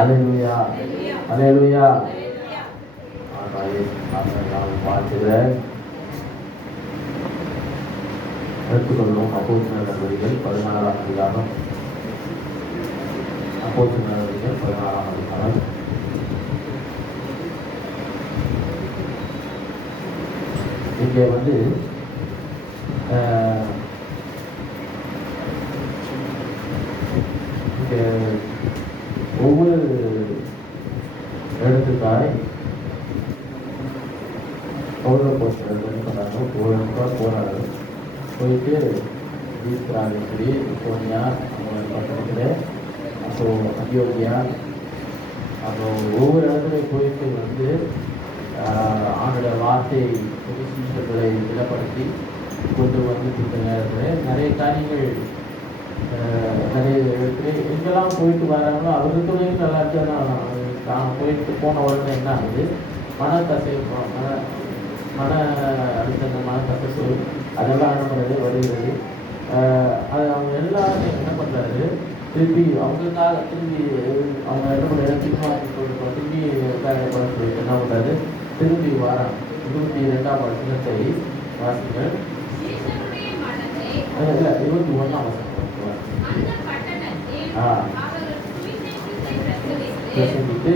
அல்லேலூயா அல்லேலூயா. நாம் வாழ்த்துகிறேன். எடுத்துக்கொள்ளும் அப்போஸ்தலர் நடவடிக்கைகள் 16ஆம் அதிகாரம். அப்போஸ்தலர் நடவடிக்கைகள் 16ஆம் அதிகாரம். இங்கே வந்து இங்கே ஒவ்வொரு இடத்துக்காய் ஒவ்வொரு போஸ்டர் பண்ணாங்க. ஒவ்வொரு இடத்துக்காக போகிறாங்க. போயிட்டு ஈஸ்வராஜி சோனியா அவங்க பக்கத்தில், அப்புறம் அயோக்கியா, அப்புறம் ஒவ்வொரு இடத்துலையும் போயிட்டு வந்து ஆண்டோட வார்த்தையை சீஷர்களை திடப்படுத்தி கொண்டு வந்து கொடுத்த நேரத்தில் நிறைய காரியங்கள் நிறைய இடத்துல எங்கெல்லாம் போயிட்டு வராங்களோ அவர்களுக்குள்ளே நல்லா இருந்தால் நான் போயிட்டு போன உடனே என்ன ஆகுது, மன அழுத்தங்கள், மன கசப்பு அதெல்லாம் என்ன பண்ணுறது வருகிறது. அது அவங்க எல்லாரும் என்ன பண்ணுறாரு, திருப்பி அவங்களுக்காக திரும்பி அவங்க என்ன பண்ணுறாரு, திரும்பி சொல்லிட்டு என்ன பண்ணுறாரு, திரும்பி வரான். 22ஆம் வசனத்தை வாசிங்கள். இல்லை 21ஆம் வசனம் பிரசங்கித்து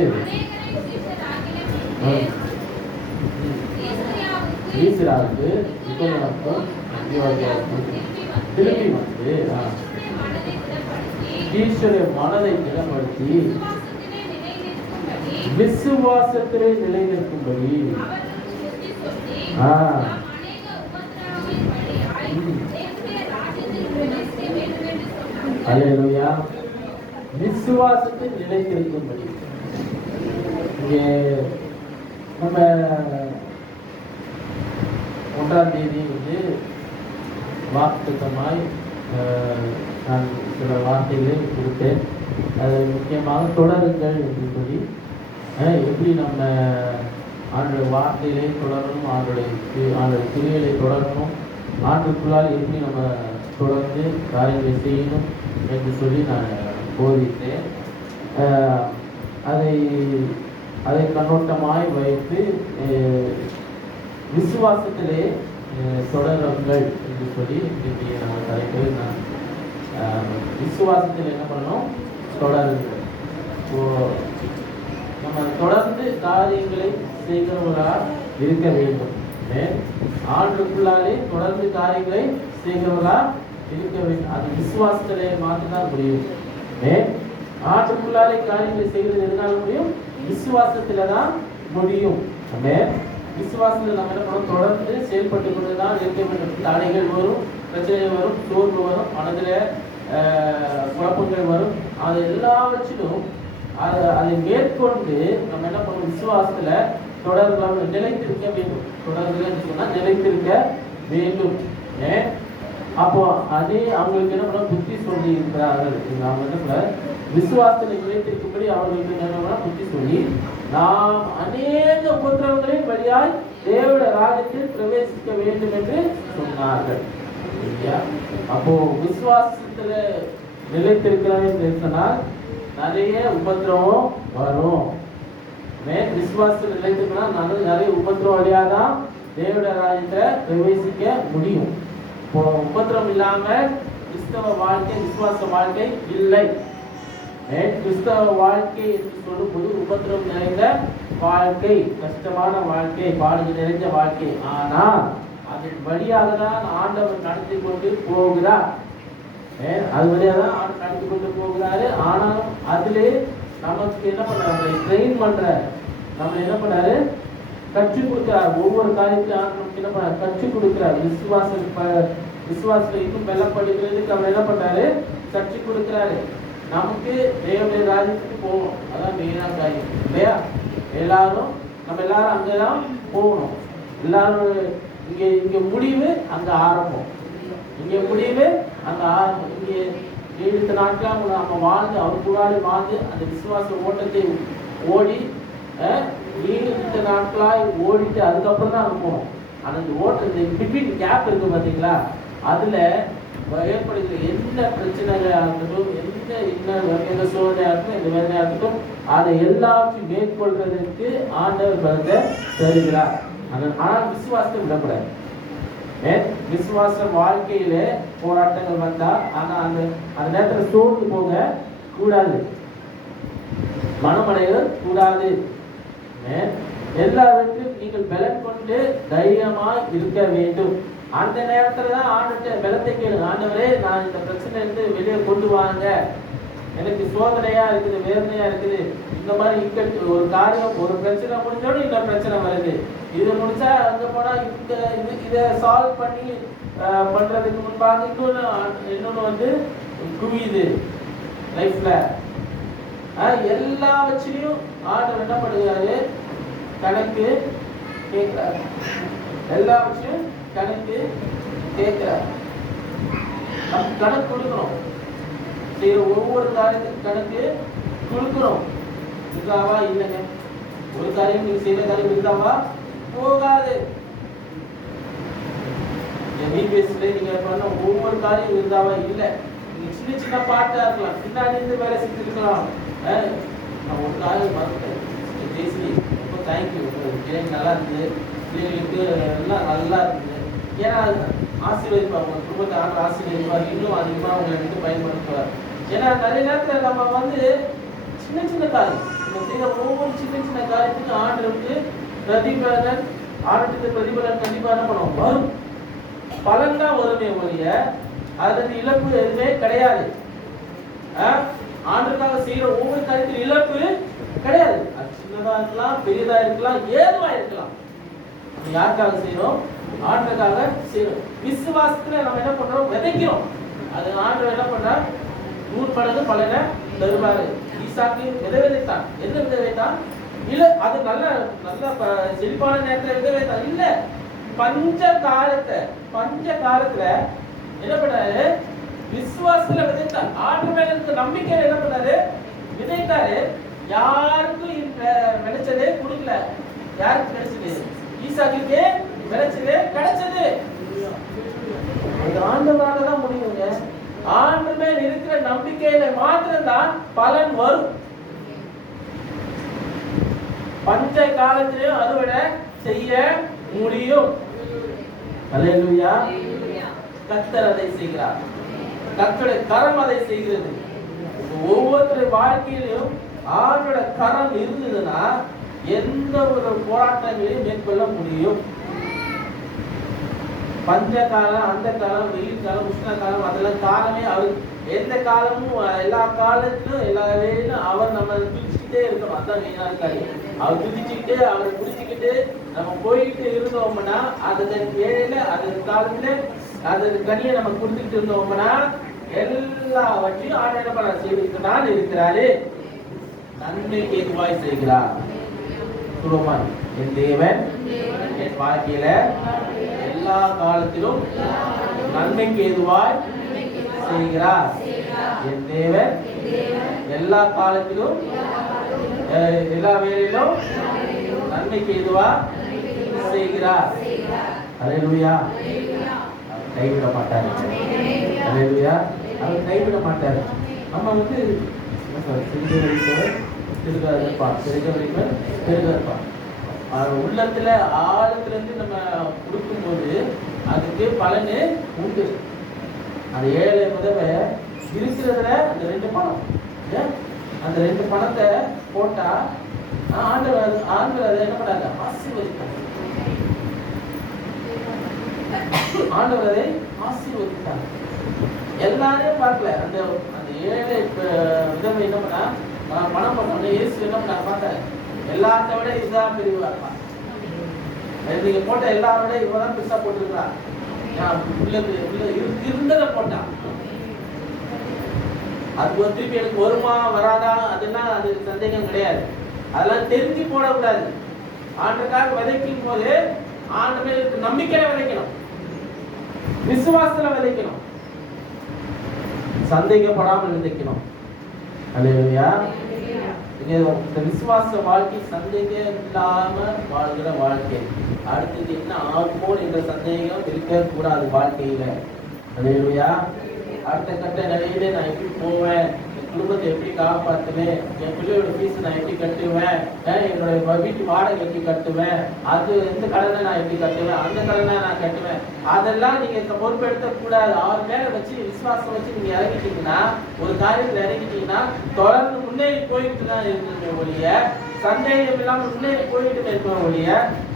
ஈஸ்வராவுக்கு திரும்பி வந்து ஈஸ்வர மனதை திடப்படுத்தி விசுவாசத்திலே நிலைநிற்கும்படி அல்லேலூயா. விசுவாசத்தில் நிலைத்திருக்கும்படி இங்கே நம்ம 1ஆம் தேதி வந்து வாக்குத்தத்தமாய் நான் சில வார்த்தைகளை கொடுத்தேன். அது முக்கியமாக தொடருங்கள் என்று சொல்லி எப்படி நம்ம ஆண்டோட வார்த்தையிலே தொடரணும், ஆண்டோட கிரியைகளை தொடரணும், ஆண்டுக்குள்ளால் எப்படி நம்ம தொடர்ந்து காரியங்களை செய்யணும் என்று சொல்லி நான் போதித்தேன். அதை கண்ணோட்டமாய் வைத்து விசுவாசத்திலே தொடருங்கள் என்று சொல்லி இன்றைக்கு நம்ம தலைப்பில் நான் விசுவாசத்தில் என்ன பண்ணணும், தொடருங்கள். நம்ம தொடர்ந்து காரியங்களை செய்கிறவர்களாக இருக்க வேண்டும். ஆண்டுக்குள்ளாலே தொடர்ந்து காரியங்களை செய்கிறவர்களாக இருக்க வேண்டும். அது விசுவாசத்திலே மாற்றிதான் முடியும். ஆண்டுக்குள்ளாலே காரியங்களை செய்கிறது எதனால முடியும், விசுவாசத்துல தான் முடியும். விசுவாசத்தில் நம்ம என்ன பண்ணணும், தொடர்ந்து செயல்பட்டு கொண்டுதான் இருக்க வேண்டும். தடைகள் வரும், பிரச்சனைகள் வரும், சோர்வு வரும், மனதில் குழப்பங்கள் வரும். அது எல்லாவற்றிலும் அதை மேற்கொண்டு நம்ம என்ன பண்ணணும், விசுவாசத்துல தொடர்ந்து நிலைத்திருக்க வேண்டும். தொடர்ந்து சொன்னா நிலைத்திருக்க வேண்டும். அப்போ அதே அவங்களுக்கு என்ன பண்ண புத்தி சொல்லி இருக்கிறார்கள். அவங்க என்ன பண்ண விசுவாசத்தில் நிலைத்திருக்கும்படி அவர்களுக்கு என்ன புத்தி சொல்லி நாம் அநேக உபத்திரவங்களின் வழியாய் தேவனுடைய ராஜ்யத்தில் பிரவேசிக்க வேண்டும் என்று சொன்னார்கள். அப்போ விசுவாசத்துல நிலைத்திருக்கிறார்கள் சொன்னால் நிறைய உபத்திரவம் வரும். விசுவாசத்தில் நிலைத்திருக்கா நிறைய உபத்திரவம் வழியாதான் தேவனுடைய ராஜ்யத்தை பிரவேசிக்க முடியும். இப்போ உபத்திரம் இல்லாம கிறிஸ்தவ வாழ்க்கை, விசுவாச வாழ்க்கை இல்லை. கிறிஸ்தவ வாழ்க்கை என்று சொல்லும்போது உபத்திரம் நிறைந்த வாழ்க்கை, கஷ்டமான வாழ்க்கை, பாடுகள் நிறைந்த வாழ்க்கை. ஆனால் அதன் வழியாக தான் ஆண்டவர் நடத்தி கொண்டு போகிறார். அது வழியாக தான் ஆண்டவர் நடத்தி கொண்டு போகிறாரு. ஆனாலும் அதிலே நமக்கு என்ன பண்றாரு, ட்ரெயின் பண்ற நம்ம என்ன பண்ணாரு, கற்றுக் கொடுக்கிறார். ஒவ்வொரு காரியத்திலும் ஆண்டவர் என்ன பண்ணாரு, கற்றுக் கொடுக்கிறார். விசுவாசத்துல இன்னும் வெள்ளப்படுகிறதுக்கு அவர் என்ன பண்றாரு, கற்றுக் கொடுக்கிறாரு. நமக்கு தேவனுடைய ராஜ்யத்துக்கு போகணும், அதான் மெயினா காரியம் இல்லையா? நம்ம எல்லாரும் அங்கதான் போகணும். எல்லாரும் இங்க முடிவு, அங்க ஆரம்பம். இங்க முடிவு, அங்க ஆரம்பம். இங்க 7 நாட்கள் நம்ம வாழ்ந்து அவருக்குள்ளாடி வாழ்ந்து அந்த விசுவாச ஓட்டத்தை ஓடி 7 நாட்களாய் ஓடிட்டு அதுக்கப்புறம் தான் அங்க போகணும். ஆனா இந்த ஓட்டம், இந்த பிட்வீன் கேப் இருக்கு பாத்தீங்களா, அதுல ஏற்படுகிற எந்த பிரச்சனைகளாக இருக்கட்டும், எந்த சோதனையாக இருக்கட்டும், எந்த வேதனையாக இருக்கட்டும், அதை எல்லாத்தையும் மேற்கொள்றதுக்கு ஆண்டவர் பலத்தை தருகிறார். ஆனால் விசுவாசத்தை விடக்கூடாது. விசுவாச வாழ்க்கையில போராட்டங்கள் வந்தா ஆனா அந்த நேரத்துல சோர்ந்து போக கூடாது, மனமடைய கூடாது. எல்லாருக்கும் நீங்கள் பலன் கொண்டு தைரியமா இருக்க வேண்டும். அந்த நேரத்துலதான் ஆண்டு பலத்தை கேளுங்க. ஆண்டவரே, நான் இந்த பிரச்சனை இருந்து வெளியே கொண்டு வாங்க, எனக்கு சோதனையா இருக்குது, வேதனையா இருக்குது, இந்த மாதிரி இக்கட்டு ஒரு காரியம், ஒரு பிரச்சனை முடிஞ்சோட இன்னொரு பிரச்சனை வருது, இது முடிச்சா அங்க போனா இதை சால்வ் பண்ணி பண்றதுக்கு முன்பாக இன்னொன்னு வந்து குவியுது லைஃப்ல. எல்லா வச்சிலையும் ஆண்டவர் என்ன பண்ணுறாரு? கணக்கு கேட்கிறார். எல்லா வச்சிலும் கணக்கு கேட்கிறார். நம்ம கணக்கு கொடுக்கணும். செய்யற ஒவ்வொரு காரியத்துக்கு கணக்கு கொடுக்கிறோம். இருக்காவா இல்லைங்க, ஒரு காரியம் நீங்க செய்யற காரியம் இருந்தாவா போகாது. என் வீபேஸ்ல நீங்க பண்ண ஒவ்வொரு காரியம் இருந்தாவா இல்லை, நீங்க சின்ன சின்ன பாட்டா இருக்கலாம், பின்னாடி இருந்து வேலை செஞ்சிருக்கலாம். நான் ஒரு காரியம் மறந்துட்டேன், பேசி ரொம்ப தேங்க்யூ, பிள்ளைங்க நல்லா இருந்தது, பிள்ளைங்களுக்கு எல்லாம் நல்லா இருந்தது. ஏன்னா ஆசீர்வதிப்பாங்க, உங்க குடும்பத்தை ஆண்டு ஆசீர்வதிப்பார், இன்னும் அதிகமாக உங்களை வந்து பயன்படுத்துவார். ஏன்னா நிறைய நேரத்தில் நம்ம வந்து சின்ன சின்ன காரியம், நம்ம செய்யற ஒவ்வொரு சின்ன சின்ன காரியத்துக்கு ஆண்டவருக்கு பிரதிபலன், ஆண்டத்துக்கு பிரதிபலன் கண்டிப்பா என்ன பண்ணுவோம்? வரும். பலன் தான் வருமே ஒழிய அதற்கு இழப்பு எதுவுமே கிடையாது. ஆண்டுக்காக செய்யற ஒவ்வொரு காரியத்திலும் இழப்பு கிடையாது. அது சின்னதா இருக்கலாம், பெரியதா இருக்கலாம், ஏதுவா இருக்கலாம். நம்ம யாருக்காக செய்யறோம்? ஆண்டுக்காக செய்யறோம். விசுவாசத்துல நம்ம என்ன பண்றோம்? விதைக்கிறோம். அது ஆண்டு என்ன பண்றா? 100 மடங்கு பலனை தருவாரு. ஈசாக்கு விதை விதைத்தான். என்ன விதை வைத்தான்? இல்ல அது நல்ல நல்ல செழிப்பான நேரத்துல விதை வைத்தான் இல்ல, பஞ்ச காலத்துல என்ன பண்ணாரு? விசுவாசத்துல விதைத்தார். ஆண்டு மேல இருக்க நம்பிக்கையில என்ன பண்ணாரு? விதைத்தாரு. யாருக்கும் விளைச்சதே கொடுக்கல. யாருக்கு கிடைச்சது? ஈசாக்குக்கே விளைச்சதே கிடைச்சது. ஆண்டவரால தான் முடியுங்க. ஆண்டு மேல் இருக்கிற நம்பிக்கையில மாத்திரம்தான் பலன் வரும். பஞ்ச காலத்திலும் அறுவடை செய்ய முடியும். அல்லேலூயா. கர்த்தர் அதை செய்கிறார். கர்த்தருடைய கரம் அதை செய்கிறது. ஒவ்வொருத்தருடைய வாழ்க்கையிலும் ஆண்டோட கரம் இருந்ததுன்னா எந்த ஒரு போராட்டங்களையும் மேற்கொள்ள முடியும். பஞ்ச காலம், அந்த காலம், வெயில் காலம், உஷ்ண காலம், அதெல்லாம் காலமே அவர் எந்த காலமும் எல்லா காலத்திலும் எல்லா வேலையிலும் அவர் நம்ம துதிச்சுக்கிட்டே இருக்கணும். அதான் மெயினா இருக்காரு. அவர் துதிச்சுக்கிட்டு அவரை குடிச்சுக்கிட்டு நம்ம போயிட்டு இருந்தோம்னா அதன் வேலையில அதன் காலத்துல அதன் கனியை நம்ம கொடுத்துக்கிட்டு இருந்தோம்னா எல்லாவற்றையும் ஆண்டு என்ன பண்ண செய்திருக்கிறார் இருக்கிறாரு. நன்மைக்கு ஏதுவாய் செய்கிறார். சுலோமான், என் தேவன் என் வாழ்க்கையில எல்லா காலத்திலும் நன்மைக்கு ஏதுவாய் செய்கிறார். என் தேவன் எல்லா காலத்திலும் எல்லா வேளையிலும் நன்மைக்கு ஏதுவா செய்கிறார். அல்லேலூயா. அவர் கைவிட மாட்டார். அல்லேலூயா. அவர் கைவிட மாட்டார். நம்ம வந்து உள்ளத்துல ஆழத்துல இருந்து நம்ம கொடுக்கும்போது அதுக்கு பலனு உண்டு. அந்த 7 முதல்ல இருக்கிறதுல அந்த 2 பணம், அந்த 2 பணத்தை போட்டா ஆண்டவர் அதை என்ன பண்ணாங்க? ஆசீர்வதித்தார். ஆண்டவர் அதை ஆசீர்வதித்தார். எல்லாரையும் பார்க்கல. அந்த 7 விதவை என்ன பண்ணா? பணம் பண்ண இயேசு என்ன பண்ண பார்த்தாரு. எல்லாத்த விட இதுதான் பெரியவா இருப்பா. நீங்க போட்ட எல்லாரோட இவதான் பெருசா போட்டுருக்கா. இருந்ததை போட்டான். அது ஒரு திருப்பி எனக்கு வருமா வராதா அதெல்லாம் அது சந்தேகம் கிடையாது. அதெல்லாம் தெரிஞ்சு போடக்கூடாது. ஆண்டுக்காக விதைக்கும் போது ஆண்டு மேல இருக்கு நம்பிக்கையில விதைக்கணும், விசுவாசத்துல விதைக்கணும், சந்தேகப்படாமல் விதைக்கணும். அல்லேலூயா. இந்த விசுவாச வாழ்க்கை சந்தேகம் இல்லாம வாழ்கிற வாழ்க்கை. அடுத்தது என்ன ஆகுமோ என்ற சந்தேகம் இருக்க கூடாது வாழ்க்கையில. அல்லேலூயா. அடுத்த கட்ட நிலையிலே நான் எப்படி போவேன், என் குடும்பத்தை எப்படி காப்பாற்றுவேன், என் பிள்ளையோட ஃபீஸ் நான் எப்படி கட்டுவேன், என்னோட வீட்டு வாடகை எப்படி கட்டுவேன், அது எந்த கடனை நான் எப்படி கட்டுவேன், அந்த கடனை நான் கட்டுவேன், அதெல்லாம் நீங்க பொறுப்பெடுத்த கூடாது. அவர் மேல வச்சு விசுவாசம் வச்சு நீங்க இறங்கிட்டீங்கன்னா, ஒரு காரியத்தில் இறங்கிட்டீங்கன்னா தொடர்ந்து முன்னேறி போயிட்டு தான் இருக்கணுமே ஒழிய, சந்தேகம் இல்லாமல் முன்னேறி போயிட்டு இருக்கணும் ஒழிய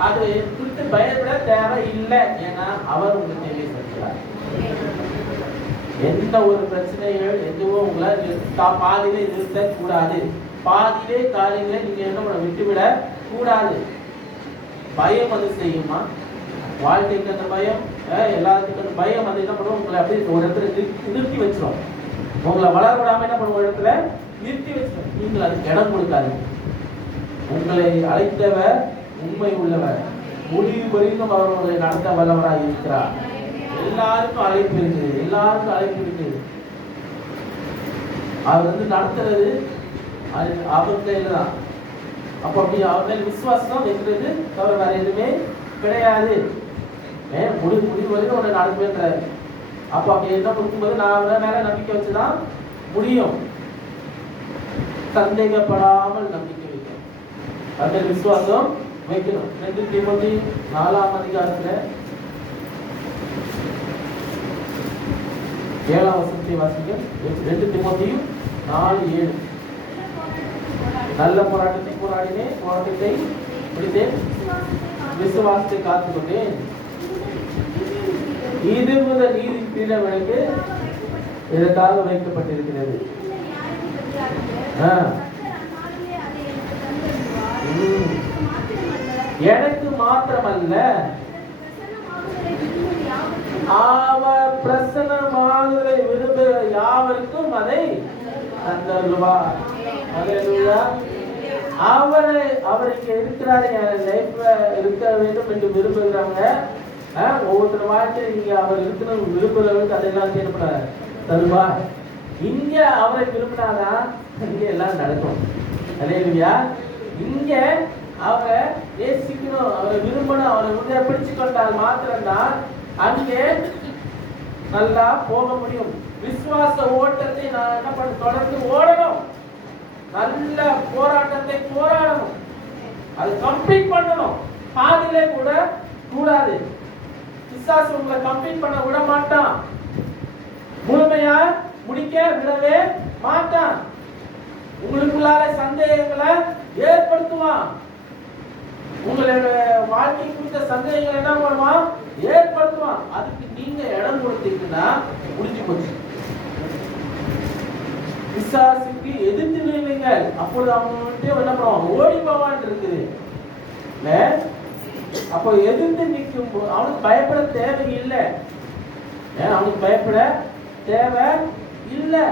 அது குறித்து பயப்பட தேவை இல்லை. ஏன்னா அவர் உங்களுக்கு தேவை செஞ்சார். எந்த ஒரு பிரச்சனைகள் எதுவும் உங்களை பாதியிலே நிறுத்த கூடாது. பாதியிலே காரியங்களை நீங்க என்ன பண்ண விட்டுவிட கூடாது. பயம் அது செய்யுமா? வாழ்க்கைக்கு அந்த பயம், எல்லாத்துக்கும் அந்த பயம் அது என்ன பண்ணுவோம், உங்களை அப்படியே ஒரு இடத்துல நிறுத்தி வச்சிடும். உங்களை வளர விடாம என்ன பண்ணுவோம், ஒரு இடத்துல நிறுத்தி வச்சிடும். நீங்கள் அதுக்கு இடம் கொடுக்காது. உங்களை அழைத்தவர் உண்மை உள்ளவர், முடிவு வரைக்கும் அவர்களை நடத்த வல்லவராக இருக்கிறார். எல்லாருக்கும் அழைப்பு இருக்குது, எல்லாருக்கும் அழைப்பு இருக்குது. அவர் நடத்துறது அவர் கையில தான். அப்போ அப்படி அவர் மேல விசுவாசம் வைக்கிறது தவிர வேற எதுவுமே கிடையாது. முடிவு வரைக்கும் ஒன்று நடத்துவேன்றாரு. அப்போ அப்படி என்ன கொடுக்கும்போது நான் அவர் மேல நம்பிக்கை வச்சுதான் முடியும். சந்தேகப்படாமல் நம்பிக்கை வைக்கணும், அந்த விசுவாசம் வைக்கணும். 2 தீமோத்தேயு 4ஆம் அதிகாரத்துல 7ஆம் வசனத்தை வாசிங்க. 2 தீமோத்தேயு 4:7. நல்ல போராட்டத்தை போராடினேன், போராட்டத்தை முடித்தேன், விசுவாசத்தை காத்துக்கொண்டேன். இது முதல் நீதி பீடங்களுக்கு இதற்காக வைக்கப்பட்டிருக்கிறது. எனக்கு மாத்திரமல்ல, அவர் பிரசன்னமாகுதலை விரும்புகிற யாவருக்கும் அதை தந்தருள்வார். அல்லேலூயா. அவர் இங்க இருக்கிறாரு, என் லைஃப்ல இருக்க வேண்டும் என்று விரும்புகிறவங்க, ஒவ்வொருத்தர் வாழ்க்கை இங்க அவர் இருக்கணும் விரும்புகிறவங்களுக்கு அதெல்லாம் தேவைப்படுறாரு தருவார். இங்க அவரை விரும்பினாதான் இங்க எல்லாம் நடக்கும். அல்லேலூயா. இங்க அவரை நேசிக்கணும், அவரை விரும்பணும், அவரை பிடிச்சு கொண்டால் மாத்திரம்தான் அங்கே நல்லா போக முடியும். விசுவாச ஓட்டத்தை நான் என்ன பண்ண தொடர்ந்து ஓடணும், நல்ல போராட்டத்தை போராடணும், அது கம்ப்ளீட் பண்ணணும். பாதியிலே கூட கூடாது. பிசாசு உங்களை கம்ப்ளீட் பண்ண விட மாட்டான், முழுமையா முடிக்க விடவே மாட்டான். உங்களுக்குள்ளார சந்தேகங்களை ஏற்படுத்துவான். உங்களுடைய வாழ்க்கை குறித்த சந்தேகங்கள் என்ன பண்ணுவான், ஏற்படுத்துவான். அதுக்கு நீங்க இடம் கொடுத்தீங்கன்னா முடிஞ்சு போச்சு. பிசாசுக்கு எதிர்த்து நில்லுங்கள், அப்பொழுது அவங்க என்ன பண்ணுவான், ஓடி போவான் இருக்குது. அப்போ எதிர்த்து நிற்கும் போது அவனுக்கு பயப்பட தேவையில்லை. அவனுக்கு பயப்பட தேவை இல்லை.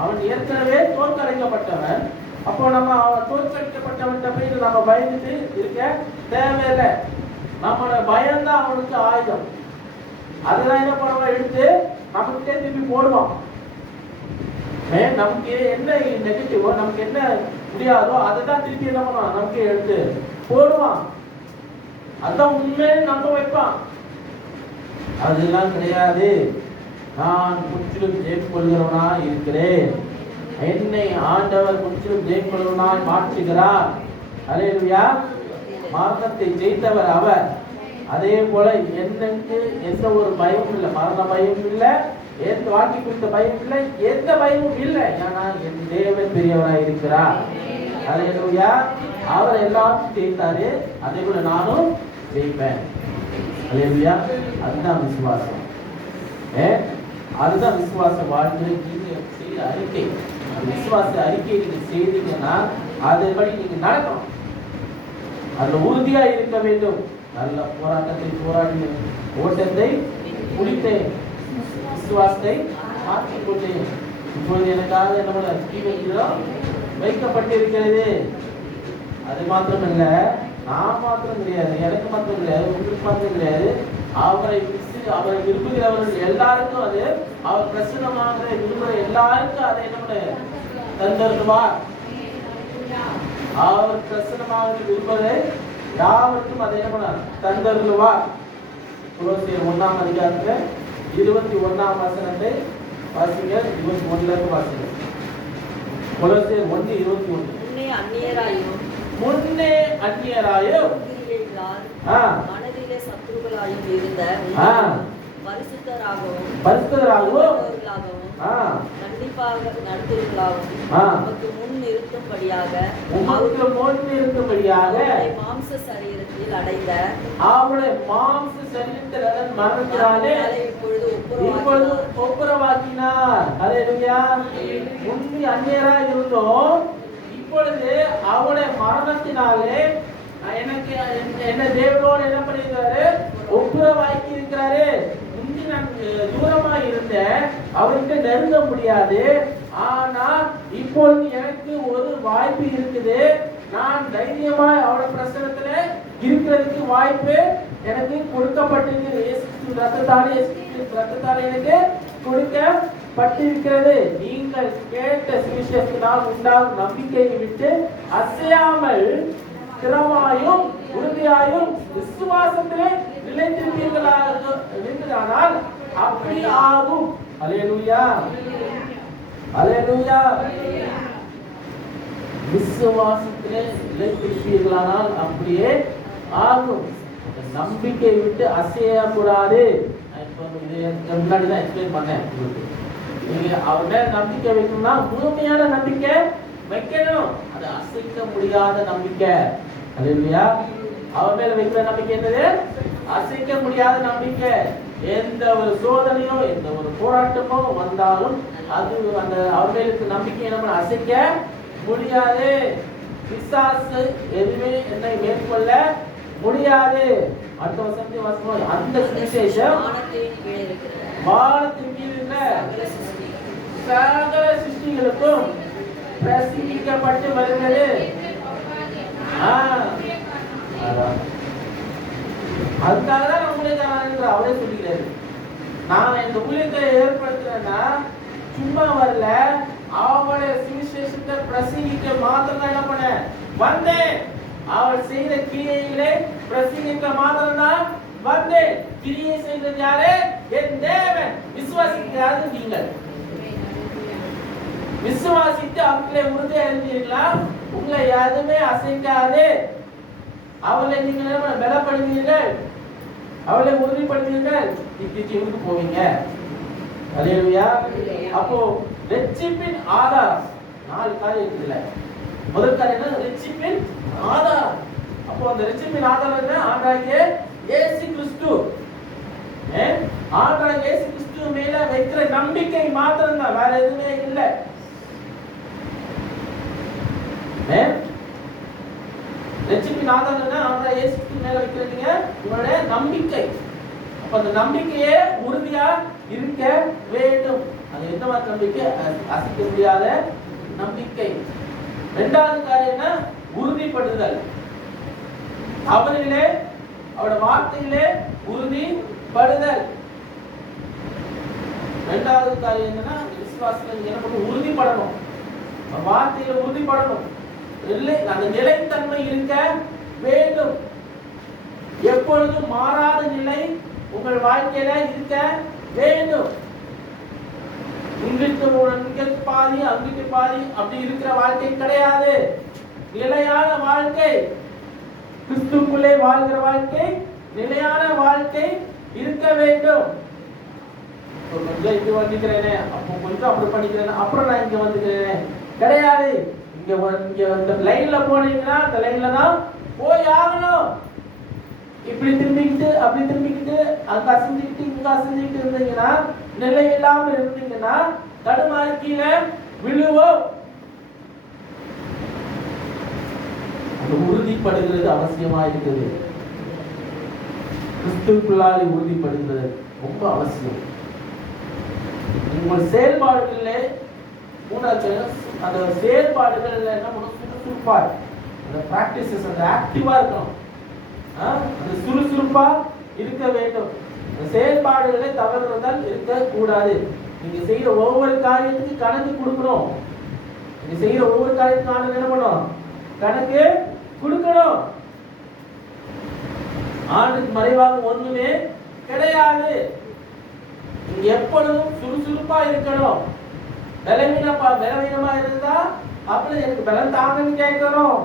அவன் ஏற்கனவே தோற்கடிக்கப்பட்டவன். அப்போ நம்ம அவன் தோற்கடிக்கப்பட்டவன் போய் நம்ம பயந்துட்டு இருக்க தேவையில்லை. நம்மளோட பயம்தான் அவனுக்கு ஆயுதம். அதெல்லாம் என்ன பண்ணுவான், எடுத்து நமக்கிட்டே திருப்பி போடுவான். நமக்கு என்ன நெகட்டிவோ, நமக்கு என்ன முடியாதோ அதை தான் திருப்பி என்ன பண்ணுவான், நமக்கு எடுத்து போடுவான். அதான் உண்மையை நம்ப வைப்பான். அதெல்லாம் கிடையாது. நான் முற்றிலும் ஜெயிக்கொள்கிறவனா இருக்கிறேன், என்னை ஆண்டவர் முற்றிலும் ஜெயிக்கொள்கிறவனாய் மாற்றுகிறார். அல்லேலூயா. மரணத்தை ஜெயித்தவர் அவர். அதே போல எனக்கு எந்த ஒரு பயமும் இல்லை, மரண பயமும் இல்லை, எந்த வாழ்க்கை குறித்த பயம் இல்லை, எந்த பயமும் இல்லை. ஏன்னா என் தேவன் பெரியவராய் இருக்கிறார். அல்லேலூயா. அவர் எல்லாம் ஜெயித்தாரு, அதே போல நானும் ஜெயிப்பேன். அல்லேலூயா. அதுதான் விசுவாசம். அதுதான் விசுவாச வாழ்க்கை. நீங்க செய்த அறிக்கை, விசுவாச அறிக்கை நீங்க செய்தீங்கன்னா அதன்படி நீங்க நடக்கணும். அதுல உறுதியா இருக்க வேண்டும். நல்ல போராட்டத்தை போராடி ஓட்டத்தை முடித்தேன், விசுவாசத்தை மாற்றிக் கொண்டேன். இப்பொழுது எனக்காக என்ன ஜீவன் வைக்கப்பட்டிருக்கிறது. அது மாத்திரமல்ல, நான் மாத்திரம் கிடையாது, எனக்கு மாத்திரம் கிடையாது, உங்களுக்கு மாத்திரம் கிடையாது. அவரை விரும்புகிறவர்கள் எல்லாருக்கும் அது, அவர் பிரசன்னமாக விரும்புகிற எல்லாருக்கும் அதை என்ன தந்தருவார். அவர் பிரசன்னமாக விரும்புவதை யாருக்கும் அதை என்ன பண்ண தந்தருவார். கொலோசியர் 1ஆம் அதிகாரத்துல 21ஆம் வசனத்தை வாசிங்க. 21ல இருந்து வாசிங்க. கொலோசியர் 1:21. முன்னே அந்நியராயும் மனதிலே சத்துருக்களாயும் இருந்த பரிசுத்தராகவும் கண்டிப்பாக நடத்துவர்களாகவும் உமக்கு முன் நிறுத்தும்படியாக மாம்ச சரீரத்தில் அடைந்த அவருடைய மாம்ச சரீரத்தில் மரணத்தினாலே இப்பொழுது ஒப்புரவாக்கினார். ஹல்லேலூயா. முன்னே அந்நியராய் இருந்தோம், இப்பொழுது அவருடைய மரணத்தினாலே எனக்கு என்ன தேவனோடு என்ன பண்ணிருக்காரு? ஒப்புரவாக்கி இருக்கிறாரு. முந்தி நான் தூரமா இருந்தேன், அவர்கிட்ட நெருங்க முடியாது. ஆனா இப்பொழுது எனக்கு ஒரு வாய்ப்பு இருக்குது. நான் தைரியமா அவரோட பிரசனத்துல இருக்கிறதுக்கு வாய்ப்பு எனக்கு கொடுக்கப்பட்டிருக்கு. ரத்தத்தாலே எனக்கு கொடுக்கப்பட்டிருக்கிறது. நீங்கள் கேட்ட சுவிசேஷத்தினால் உண்டாகும் நம்பிக்கையை விட்டு அசையாமல் திறமாயும் உறுதியாயும் விசுவாசத்திலே நிலைத்திருப்பீர்களானால் அப்படி ஆகும். அல்லேலூயா, அல்லேலூயா. விசுவாசத்திலே நிலைத்திருப்பீர்களானால் அப்படியே ஆகும். நம்பிக்கை விட்டு அசையக்கூடாது. முன்னாடி தான் எக்ஸ்பிளைன் பண்ணேன். நீங்க அவர் மேல நம்பிக்கை வைக்கணும்னா முழுமையான நம்பிக்கை வைக்கணும். அது அசைக்க முடியாத நம்பிக்கை. அல்லேலூயா. அவர் மேல வைக்கிற நம்பிக்கை என்னது? அசைக்க முடியாத நம்பிக்கை. எந்த ஒரு சோதனையோ எந்த ஒரு போராட்டமோ வந்தாலும் அது அந்த அவர் மேலுக்கு நம்பிக்கை நம்ம அசைக்க முடியாது. பிசாசு எதுவுமே என்னை மேற்கொள்ள முடியாது. அடுத்த வசனத்தை வாசிப்போம். அந்த சுவிசேஷம் வானத்தின் கீழ் இருக்கிற சகல சிருஷ்டிகளுக்கும் பிரசிக்கப்பட்டு வருகிறது. அதுக்காக தான் ஊழியக்காரன் அவரே சொல்லிக்கிறாரு. நான் இந்த ஊழியத்தை ஏற்படுத்துறேன்னா சும்மா வரல, அவருடைய சுவிசேஷத்தை பிரசங்கிக்க மாத்திரம் தான் என்ன பண்ண வந்தேன். அவர் செய்த கிரியையிலே பிரசங்கிக்க மாத்திரம் தான் வந்தேன். கிரியை செய்தது யாரு? என் தேவன். விசுவாசிக்கிறாரு நீங்கள். விசுவாசித்து அவர்களை உறுதியா இருந்தீர்களா? உங்களை எதுவுமே அசைக்காது. அவளை நீங்கள் பலப்படுவீர்கள், அவளை உறுதிப்படுவீர்கள். இப்படி போவீங்க. அல்லேலூயா. அப்போ ரட்சிப்பின் ஆதாரம் 4 காரியம் இருக்குல்ல. முதல் காரியம் என்ன? ரட்சிப்பின் ஆதாரம். அப்போ அந்த ரட்சிப்பின் ஆதாரம் என்ன? ஆண்டவராகிய இயேசு கிறிஸ்து. ஆண்டவராகிய இயேசு கிறிஸ்து மேல வைக்கிற நம்பிக்கை மாத்திரம் தான், வேற எதுவுமே இல்லை. ரட்சிப்பின் ஆதாரம் என்ன? ஆண்டவராகிய இயேசு கிறிஸ்து மேல வைக்கிறீங்க உங்களுடைய நம்பிக்கை. அப்ப அந்த நம்பிக்கையே உறுதியா இருக்க வேண்டும். அது என்ன மாதிரி நம்பிக்கை? அசைக்க முடியாத நம்பிக்கை. இரண்டாவது காரியம் என்ன? உறுதிப்படுதல். அவரிலே அவருடைய வார்த்தையிலே உறுதிப்படுதல். இரண்டாவது காரியம் என்னன்னா விசுவாசத்துல என்ன பண்ணணும்? உறுதிப்படணும். வார்த்தையில உறுதிப்படணும். இல்லை, அந்த நிலைத்தன்மை இருக்க வேண்டும். எப்பொழுதும் மாறாத நிலை உங்கள் வாழ்க்கையில இருக்க வேண்டும். இங்கிட்டு பாதி அங்கிட்டு பாதி அப்படி இருக்கிற வாழ்க்கை கிடையாது. நிலையான வாழ்க்கை, கிறிஸ்துவுக்குள்ளே வாழ்கிற வாழ்க்கை, நிலையான வாழ்க்கை இருக்க வேண்டும். கொஞ்சம் இது வந்துக்கிறேனே, அப்போ கொஞ்சம் அப்படி பண்ணிக்கிறேன், அப்புறம் நான் இங்க வந்துக்கிறேன் கிடையாது. இங்க இந்த லைன்ல போனீங்கன்னா அந்த லைன்ல தான் போய் ஆகணும். இப்படி திரும்பிக்கிட்டு அப்படி திரும்பிக்கிட்டு அங்க அசைஞ்சுக்கிட்டு இங்க அசைஞ்சுக்கிட்டு இருந்தீங்கன்னா, நிலை இல்லாம இருந்தீங்கன்னா தடுமாறி கீழே விழுவோம். அது உறுதிப்படுகிறது அவசியமா இருக்குது. கிறிஸ்துவுக்குள்ளாலே உறுதிப்படுகிறது ரொம்ப அவசியம். உங்கள் செயல்பாடுகளிலே அந்த செயல்பாடுகள் என்ன பண்ணும்? சுறுசுறுப்பா அந்த பிராக்டிசஸ் அந்த ஆக்டிவா இருக்கணும். அந்த சுறுசுறுப்பா இருக்க வேண்டும். செயல்பாடுகளை தவறுதல் இருக்க கூடாது. நீங்க செய்யற ஒவ்வொரு காரியத்துக்கு கணக்கு கொடுக்கணும். நீங்க செய்யற ஒவ்வொரு காரியத்துக்கு என்ன பண்ணணும்? கணக்கு கொடுக்கணும். ஆண்டுக்கு மறைவாக ஒண்ணுமே கிடையாது. நீங்க எப்பொழுதும் சுறுசுறுப்பா இருக்கணும். பலவீனமா இருந்தா அப்புறம் எனக்கு பலம் தாங்கன்னு கேட்கணும்.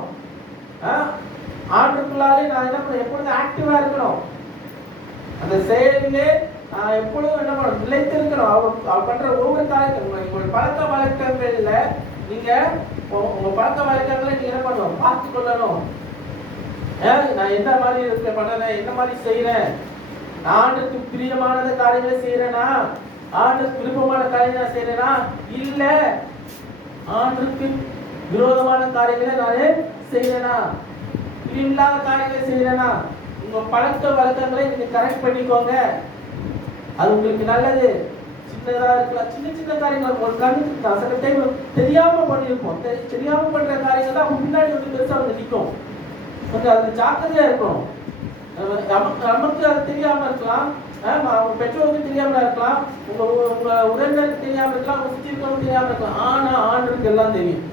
ஆண்டுக்குள்ளாலே நான் என்ன பண்ண எப்பொழுதும் ஆக்டிவா இருக்கணும். அந்த செயலிலே நான் எப்பொழுதும் என்ன பண்ணணும், நிலைத்து இருக்கணும். அவர் பண்ற ஒவ்வொரு காரியங்களும் உங்களுடைய பழக்க வழக்கங்கள்ல நீங்க உங்க பழக்க வழக்கங்களை நீங்க என்ன பண்ணணும், பார்த்து கொள்ளணும். நான் என்ன மாதிரி பண்ணறேன், என்ன மாதிரி செய்யறேன், ஆண்டுக்கு பிரியமானத காரியங்களை செய்யறேனா, ஆண்டுக்கு விருப்பமான காரியங்களை செய்யறேனா, இல்ல ஆண்டுக்கு விரோதமான காரியங்களை நானே செய்யறேனா, இல்லாத காரியங்களை செய்யறேனா. உங்க பழக்க வழக்கங்களை நீங்க கரெக்ட் பண்ணிக்கோங்க. அது உங்களுக்கு நல்லது. சின்னதா இருக்கலாம், சின்ன சின்ன காரியங்கள் ஒரு கண்ணுக்கு சில டைம் தெரியாம பண்ணிருப்போம். தெரியாம பண்ற காரியங்கள் தான் முன்னாடி வந்து பெருசா வந்து நிற்கும். கொஞ்சம் அது ஜாக்கிரதையா இருக்கணும். நமக்கு அது தெரியாம இருக்கலாம், உங்க பெற்றோருக்கு தெரியாம இருக்கலாம், உங்க உறவினருக்கு தெரியாம இருக்கலாம், உங்க சுத்தி இருக்கவங்களுக்கு தெரியாம இருக்கலாம். ஆனா ஆண்டவருக்கு எல்லாம் தெரியும்.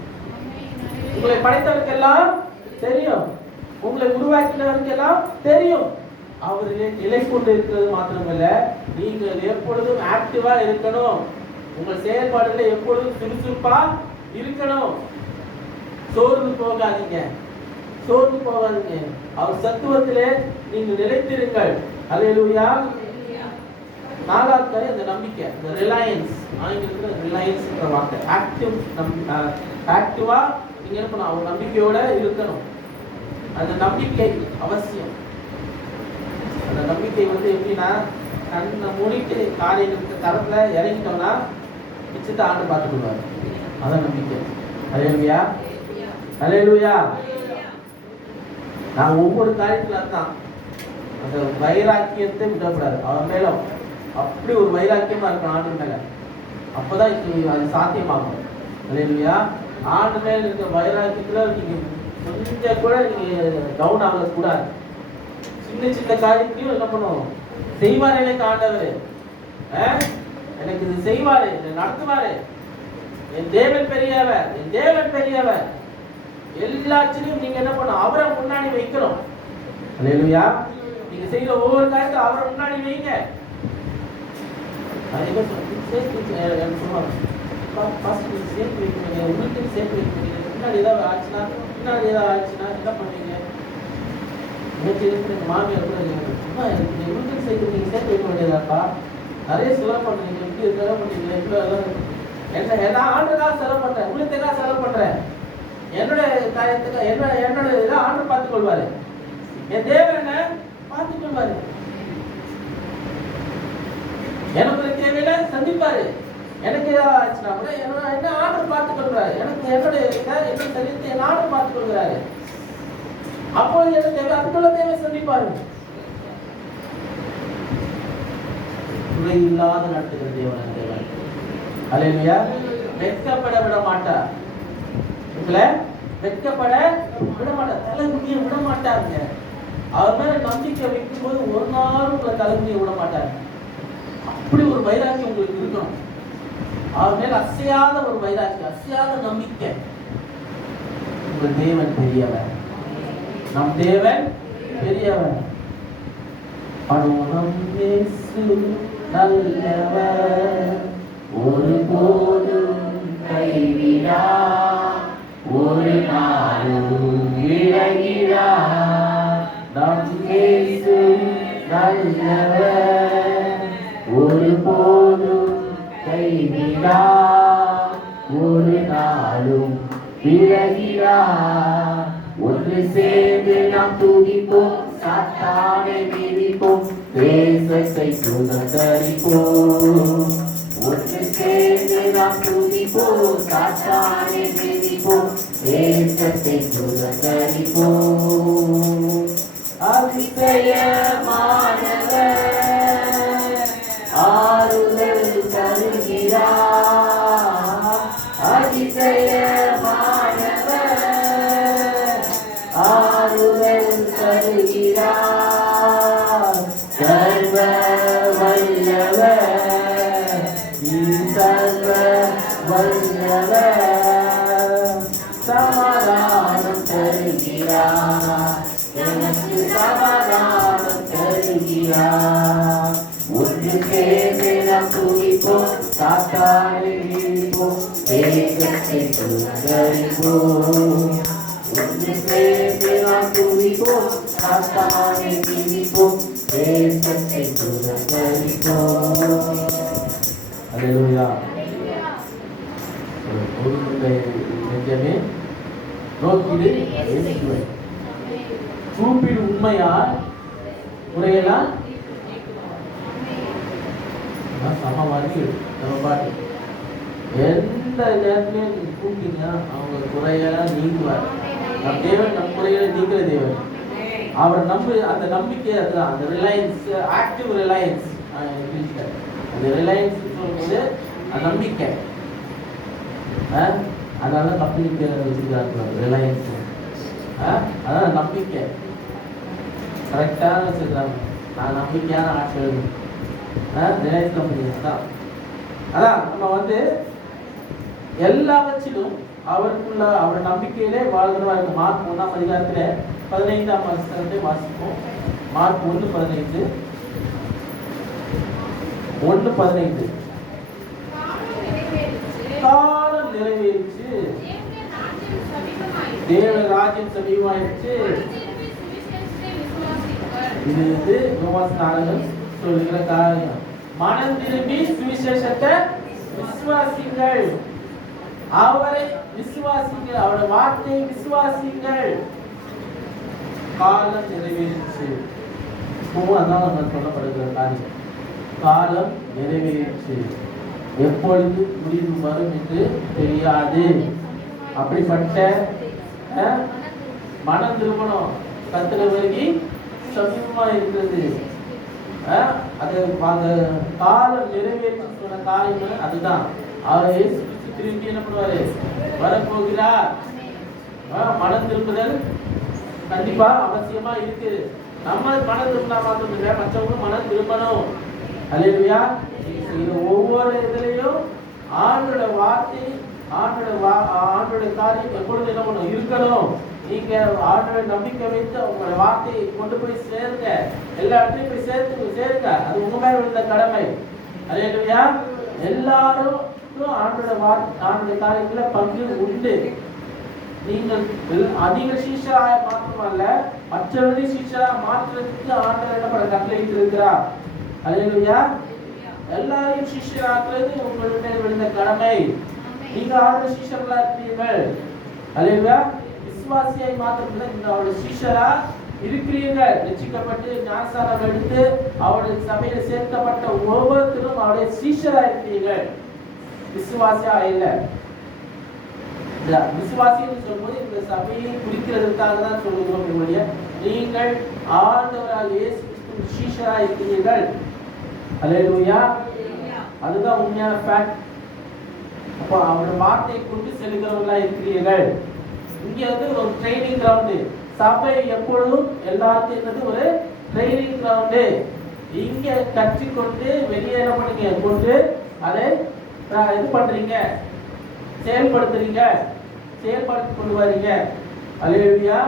உங்களை படைத்தவருக்கு எல்லாம் தெரியும். உங்களை உருவாக்கினவருக்கு எல்லாம் தெரியும். அவரிலே நிலை கொண்டு இருக்கிறது மாத்திரமல்ல, நீங்கள் எப்பொழுதும் ஆக்டிவா இருக்கணும். உங்கள் செயல்பாடுல எப்பொழுதும் சுறுசுறுப்பா இருக்கணும். சோர்ந்து போகாதீங்க. அவர் சத்துவத்திலே நீங்கள் நிலைத்திருங்கள். அல்லேலூயா. நாலாவது இந்த நம்பிக்கை, இந்த ரிலையன்ஸ். ஆங்கிலத்தில் ரிலையன்ஸ்ன்ற வார்த்தை. ஆக்டிவா நீங்க என்ன பண்ணணும், அவர் நம்பிக்கையோட இருக்கணும். அந்த நம்பிக்கை அவசியம். அந்த நம்பிக்கை வந்து எப்படின்னா, கண்ணை மூடிட்டு காரியங்களுக்கு தரத்துல இறங்கிட்டோம்னா மிச்சத்தை ஆண்டு பார்த்துக்குவார். அதான் நம்பிக்கை. அல்லேலூயா, அல்லேலூயா. நான் ஒவ்வொரு காரியத்துல தான் அந்த வைராக்கியத்தை விடக்கூடாது. அவர் மேலும் அப்படி ஒரு வைராக்கியமா இருக்கணும் ஆண்டு மேல. அப்பதான் அது சாத்தியமாகும். அல்லேலூயா. ஆண்டு மேல இருக்கிற வைராக்கியத்துல நீங்க கொஞ்சம் கூட நீங்க டவுன் ஆகக்கூடாது. சின்ன சின்ன காரியத்தையும் என்ன பண்ணுவோம், செய்வார். எனக்கு ஆண்டவர் எனக்கு இது செய்வாரு, நடத்துவாரு. என் தேவன் பெரியவர், என் தேவன் பெரியவர். எல்லாத்திலையும் நீங்க என்ன பண்ணணும், அவரை முன்னாடி வைக்கணும். அல்லேலூயா. நீங்க செய்யற ஒவ்வொரு காரியத்தை அவரை முன்னாடி வைங்க. முன்னாடி ஏதாவது ஆச்சுன்னா என்ன பண்ணுவீங்க? மாமியார் கூட எனக்கு சேர்த்து நீங்க சேர்த்து வைக்க வேண்டியதாப்பா, நிறைய செலவு பண்றீங்க, இப்படி செலவு பண்றீங்க, இப்படி என்ன ஆண்டுக்காக செலவு பண்றேன், உள்ளத்துக்காக செலவு பண்றேன். என்னோட காரியத்துக்கு என்னோட இதை ஆண்டு பார்த்துக் கொள்வாரு. என் தேவன் என்ன பார்த்துக் கொள்வாரு. எனக்கு ஒரு தேவையில சந்திப்பாரு. எனக்கு ஏதாவது ஆச்சுன்னா கூட என்ன ஆண்டு பார்த்துக் கொள்வாரு. எனக்கு என்னுடைய என்ன சரீரத்தை என் ஆண்டு பார்த்துக் கொள்கிறாரு. அப்போது என்ன தேவை, அதுக்குள்ள தேவை சந்திப்பாரு. துணை இல்லாத நடத்துகிற தேவன் தேவன். அல்லேலூயா. வெட்கப்பட விட மாட்டார். வெட்கப்பட விட மாட்டார். தலைமுடிய விட மாட்டாருங்க. அவர் மேல நம்பிக்கை வைக்கும் போது ஒரு நாளும் உங்களை தலைமுடிய விட மாட்டாரு. அப்படி ஒரு வைராக்கியம் உங்களுக்கு இருக்கணும். அவர் மேல அசையாத ஒரு வைராக்கியம், அசையாத நம்பிக்கை. உங்கள் தேவன் பெரியவர். நம் தேவன் பெரியவர். நம் இயேசு நல்லவர், ஒருபோதும் கைவிடா, ஒரு நாளும் விலகிடா. நம் இயேசு நல்லவர், ஒருபோதும் கைவிடா, ஒரு நாளும் விலகிடா. ஒன்று சேர்ந்து நாம் துதிப்போம், சாத்தானை மிதிப்போம், தேசத்தை சுதந்தரிப்போம். ஒன்று சேர்ந்து நாம் துதிப்போம், சாத்தானை மிதிப்போம், தேசத்தை சுதந்தரிப்போம். அதிசயமானவர் ஆறுதல் தருகிறார். அதிசயமானவர் ஆறுதல் தருகிறார். சர்வ வல்லவர், சர்வ வல்லவர் சமாதானம் தருகிறார். எனக்கு சமாதானம் தருகிறார். ஒன்று சேர்ந்து நாம் சாத்தானை மீட்போம், தேசத்தை சுதந்தரிப்போம். ஒன்று சேர்ந்து நாம் துதிப்போம், சாத்தானை மீட்போம், தேசத்தை சுதந்தரிப்போம். அல்லேலூயா. ஒருவருடைய நெஞ்சமே நோக்கிடு இயேசுவை. கூப்பிடு உண்மையால் முறையெல்லாம் சமவாதி நம்ம பாட்டு எந்த நேரத்திலையும் நீங்க கூப்பிட்டீங்க அவங்க குறையெல்லாம் நீங்குவார். நம் தேவன் நம் குறைகளை நீக்கிற தேவன். அவர் அந்த நம்பிக்கை அதுதான், அந்த ரிலையன்ஸ், ஆக்டிவ் ரிலையன்ஸ். அந்த ரிலையன்ஸ் சொல்லும்போது அந்த நம்பிக்கை. அதனால கம்பெனி பேர் வச்சுக்கிறாங்க ரிலையன்ஸ். அதான் நம்பிக்கை கரெக்டான வச்சுக்கிறாங்க. நான் நம்பிக்கையான ஆட்கள் ரிலையன்ஸ் கம்பெனி தான். அதான் நம்ம எல்லாவற்றிலும் அவருக்குள்ள அவர் நம்பிக்கையிலே வாழ்கிறவா இருக்கும். மார்க் 1ஆம் அதிகாரத்துல 15ஆம் வசனத்தை வாசிப்போம். மார்க் 1:15. காலம் நிறைவேறிச்சு, தேவ ராஜ்யம் சமீபமாயிடுச்சு. இது யோவான் சொல்லுகிற காரியம். மனம் திரும்பி சுவிசேஷத்தை விசுவாசிங்கள், அவரை விசுவாசிங்கள், அவருடைய வார்த்தையை விசுவாசிங்கள். காலம் நிறைவேறிச்சு. அதான் நம்ம சொல்லப்படுகிற காரியம். காலம் நிறைவேறிச்சு. எப்பொழுது முடிவு வரும் என்று தெரியாது. அப்படிப்பட்ட மனம் திருமணம் கர்த்தர் வருகை சமீபமா இருக்கிறது. அது அந்த காலம் நிறைவேற்றி சொன்ன காரியம் அதுதான். அவர் இயேசு கிறிஸ்து திரும்பி என்ன பண்ணுவாரு? வரப்போகிறார். மனம் திரும்புதல் கண்டிப்பா அவசியமா இருக்கு. நம்ம மனம் திரும்பினா மாத்திரம் இல்லை, மற்றவங்களும் மனம் திரும்பணும். அல்லேலூயா. ஒவ்வொரு இதுலையும் ஆண்டோட வார்த்தை, ஆண்டோட காரியம் எப்பொழுது என்ன பண்ணணும்? இருக்கணும். நீங்க ஆண்டோட நம்பிக்கை வைத்து உங்களோட வார்த்தையை கொண்டு போய் சேருங்க. எல்லா இடத்துலையும் போய் சேருங்க. அது உங்க மேல விழுந்த கடமை. அல்லேலூயா. எல்லாரும் ஆண்டோட காரியத்துல பங்கு உண்டு. நீங்கள் அதிக சீஷராய மாற்றமல்ல, மற்றவர்களை சீஷரா மாற்றுறதுக்கு ஆண்டவர் என்ன பண்ண கட்டளையிட்டு இருக்கிறார். அல்லேலூயா. எல்லாரையும் சீஷராக்குறது உங்களுடைய மேல் விழுந்த கடமை. நீங்க ஆண்டோட சீஷர்களா இருக்கிறீர்கள். அல்லேலூயா. விசுவாசியாய் மாத்திரமில்லை, நீங்க அவருடைய சீஷரா இருக்கிறீர்கள். ரட்சிக்கப்பட்டு ஞானஸ்நானம் எடுத்து அவருடைய சபையில சேர்க்கப்பட்ட ஒவ்வொருத்தரும் அவருடைய சீஷரா இருக்கிறீர்கள். விசுவாசியா இல்ல. விசுவாசின்னு சொல்லும்போது இந்த சபையை குறிக்கிறதுக்காக தான் சொல்லுகிறோம். என்னுடைய நீங்கள் ஆண்டவராக இயேசு கிறிஸ்து சீஷரா இருக்கிறீர்கள். அல்லேலூயா. அதுதான் உண்மையான ஃபேக்ட். அப்போ அவருடைய வார்த்தையை கொண்டு செல்கிறவர்களா இருக்கிறீர்கள். இங்க ஒரு ட்ரைனிங் கிரவுண்டு. சபை எப்பொழுதும் எல்லாத்தையும் ஒரு ட்ரைனிங் கிரவுண்டு. இங்க கற்றுக்கொண்டு வெளியே என்ன பண்ணீங்க கொண்டு அதை இது பண்றீங்க, செயல்படுத்துறீங்க, செயல்படுத்தி கொண்டு வரீங்க. அல்லேலூயா.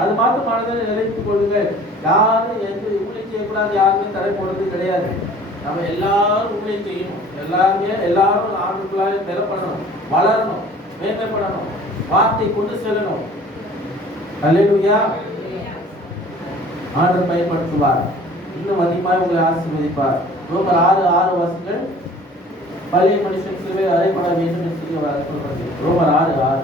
அது மாத்திரம் மனதில் நினைத்துக் கொள்ளுங்கள். யாரும் எந்த ஊழியம் செய்யக்கூடாது, யாருமே தடை போடுறது கிடையாது. நம்ம எல்லாரும் ஊழியம் செய்யணும். எல்லாரும் ஆண்டுகளாக நிரப்பணும், வளரணும், மேம்படணும், வார்த்தை கொண்டு செல்லணும். அல்லேலூயா. ஆண்டவர் பயன்படுத்துவார். இன்னும் அதிகமாக உங்களை ஆசீர்வதிப்பார். ரோமர் 6:6 வாசிங்கள். பழைய மனுஷன் சிலுவை அறையப்பட வேண்டும் என்று சொல்லி சொல்றது. ரோமர் 6:6.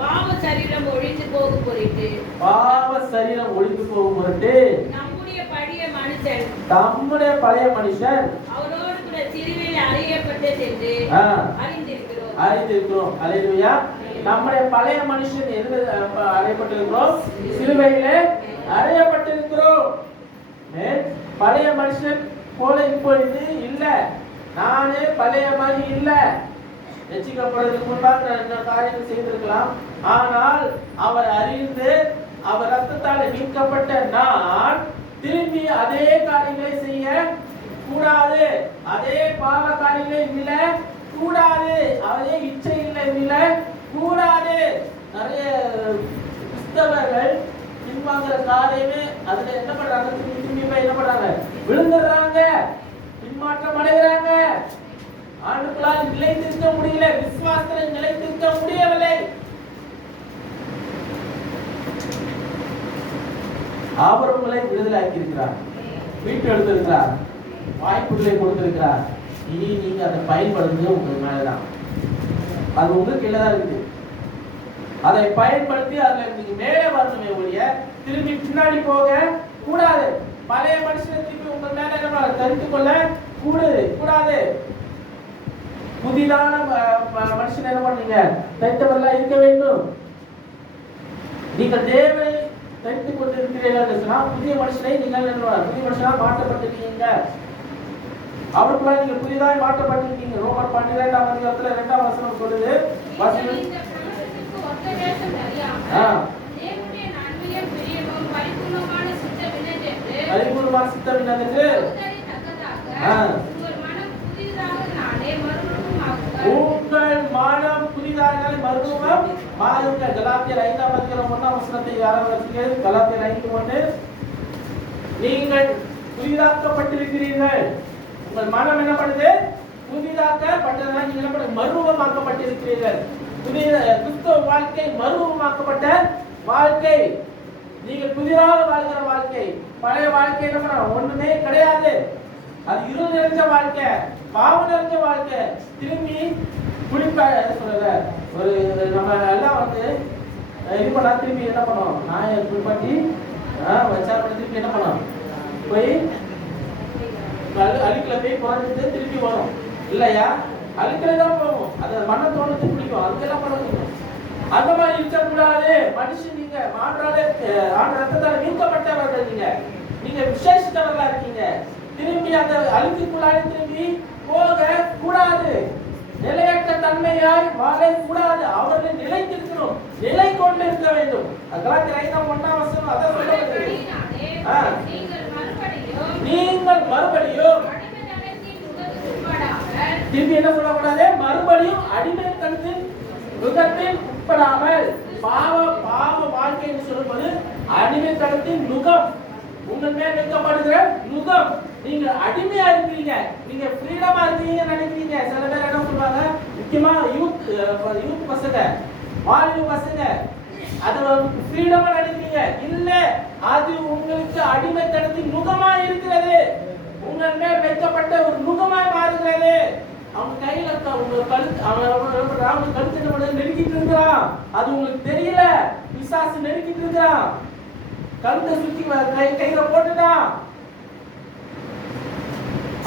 பாவ சரீரம் ஒழிந்து போகும் பொருட்டு நம்முடைய பழைய மனுஷன் அவரோடு கூட சிலுவையில் அறையப்பட்டது என்று அறிந்திருக்கிறோம். அல்லேலூயா. நம்முடைய பழைய மனுஷன் எது அறையப்பட்டிருக்கிறோம்? சிலுவையிலே அறையப்பட்டிருக்கிறோம். பழைய மனுஷன் போல இப்பொழுது இல்ல. நானே பழைய மாதிரி இல்ல. ரட்சிக்கப்படுவதற்கு முன்பாக என்ன காரியங்கள் செய்திருக்கலாம். ஆனால் அவர் அறிந்து அவர் ரத்தத்தால் மீட்கப்பட்ட நான் திரும்பி அதே காரியங்களை செய்ய கூடாது. அதே பாவ காரியங்களை விட கூடாது. அதே இச்சைகளை விட கூடாது. நிறைய கிறிஸ்தவர்கள் பின்வாங்குற காரியமே அதுல என்ன பண்றாங்க? திரும்பி திரும்பி போய் என்ன பண்றாங்க? விழுந்துடுறாங்க, பின்மாற்றம் அடைகிறாங்க. ஆண்டுகளால் நிலைத்திருக்க முடியல, விசுவாசத்தில் நிலைத்திருக்க முடியவில்லை. அவர் உங்களை விடுதலை ஆக்கியிருக்கிறார், மீட்டு எடுத்திருக்கிறார், வாய்ப்புகளை கொடுத்திருக்கிறார். இனி நீங்க அதை பயன்படுத்துறது உங்களுக்கு மேலதான், அது உங்களுக்கு கீழதான் இருக்குது. அதை பயன்படுத்தி அதுல நீங்க மேலே வரணுமே ஒழிய திரும்பி பின்னாடி போக கூடாது. பழைய மனுஷனை திரும்பி உங்க மேல என்ன தரித்து கொள்ள கூடாது. புதிதான மனுஷன் என்ன பண்ணீங்க? தைத்தவர்களா இருக்க வேண்டும். நீங்கள் தேவனை தைத்துக் கொண்டிருக்கிறீர்கள் சொன்னா புதிய மனுஷனை நீங்கள் புதிய மனுஷனா மாற்றப்பட்டிருக்கீங்க. அவருக்குள்ள நீங்க புதிதாக மாற்றப்பட்டிருக்கீங்க. ரோமர் 12ஆம் அதிகாரத்துல 2ஆம் வசனம் சொல்லுது. பரிபூர்ணமான சித்தம் என்னது? உங்கள் மனம் புதிதாக மறுரூபம் மாறுங்கள். கலாத்தியர் 5ஆம் அதிகாரம் 1ஆம் வசனத்தை யாராவது வச்சுங்க. கலாத்தியர் 5:1. நீங்கள் புதிதாக்கப்பட்டிருக்கிறீர்கள். உங்கள் மனம் என்ன பண்ணுது? புதிதாக்கப்பட்டதா. நீங்க என்ன பண்ணுங்க? மறுரூபமாக்கப்பட்டிருக்கிறீர்கள். புதிய கிறிஸ்தவ வாழ்க்கை மறுரூபமாக்கப்பட்ட வாழ்க்கை. நீங்கள் புதிதாக வாழ்கிற வாழ்க்கை. பழைய வாழ்க்கை என்ன பண்ண ஒண்ணுமே கிடையாது. அது இருள் நிறைஞ்ச வாழ்க்கை, பாவம் நிறைஞ்ச வாழ்க்கை. திரும்பி குளிப்ப சொல்ற ஒரு நம்ம எல்லாம் வந்து இது பண்ணா திரும்பி என்ன பண்ணுவோம்? நாயை குளிப்பாட்டி வச்சா திருப்பி என்ன பண்ணுவோம்? போய் அழுக்குல போய் குறைஞ்சிட்டு திருப்பி வரும் இல்லையா? அழுக்குலதான் போவோம். அது மண்ணை தோணத்து பிடிக்கும். அதுக்கெல்லாம் பண்ண அந்த மாதிரி இருக்கக்கூடாது. மனுஷன் நீங்க மாற்றாலே ரத்தத்தால் நீக்கப்பட்டவர்கள். நீங்க விசேஷத்தவர்களா இருக்கீங்க. திரும்பி அந்த அழுக்குள்ளாலே திரும்பி போக கூடாது. நிலையற்ற தன்மையாய் வாழ கூடாது. அவர்கள் நிலைத்திருக்கணும், நிலை கொண்டு இருக்க வேண்டும். கலாத்தியர் 5:1ஆம் வசனம் அத சொல்லுது. நீங்கள் மறுபடியும் திரும்பி என்ன சொல்லக்கூடாது? மறுபடியும் அடிமைத்தனத்தின் நுகத்தில் உட்படாமல். பாவ வாழ்க்கைன்னு சொல்லும்போது அடிமைத்தனத்தின் நுகம், உங்கள் மேல் வைக்கப்படுகிற நுகம். நீங்க அடிமையா இருக்கீங்க, நீங்க ஃப்ரீடமா இருக்கீங்கன்னு நினைக்கிறீங்க. சில பேர் என்ன சொல்லுவாங்க, முக்கியமா யூத் பசங்க, வாலிப பசங்க, அது ஃப்ரீடமா நினைக்கிறீங்க. இல்ல, அது உங்களுக்கு அடிமைத்தனத்தின் நுகமா இருக்கிறது. உங்கள் மேல் வைக்கப்பட்ட ஒரு நுகமாய் மாறுகிறது. அவங்க கையில உங்க கழுத்து அவங்க கழுத்து என்ன பண்ண நெருக்கிட்டு இருக்கிறான். அது உங்களுக்கு தெரியல. பிசாசு நெருக்கிட்டு இருக்கிறான். கழுத்தை சுத்தி கையில போட்டுட்டான்.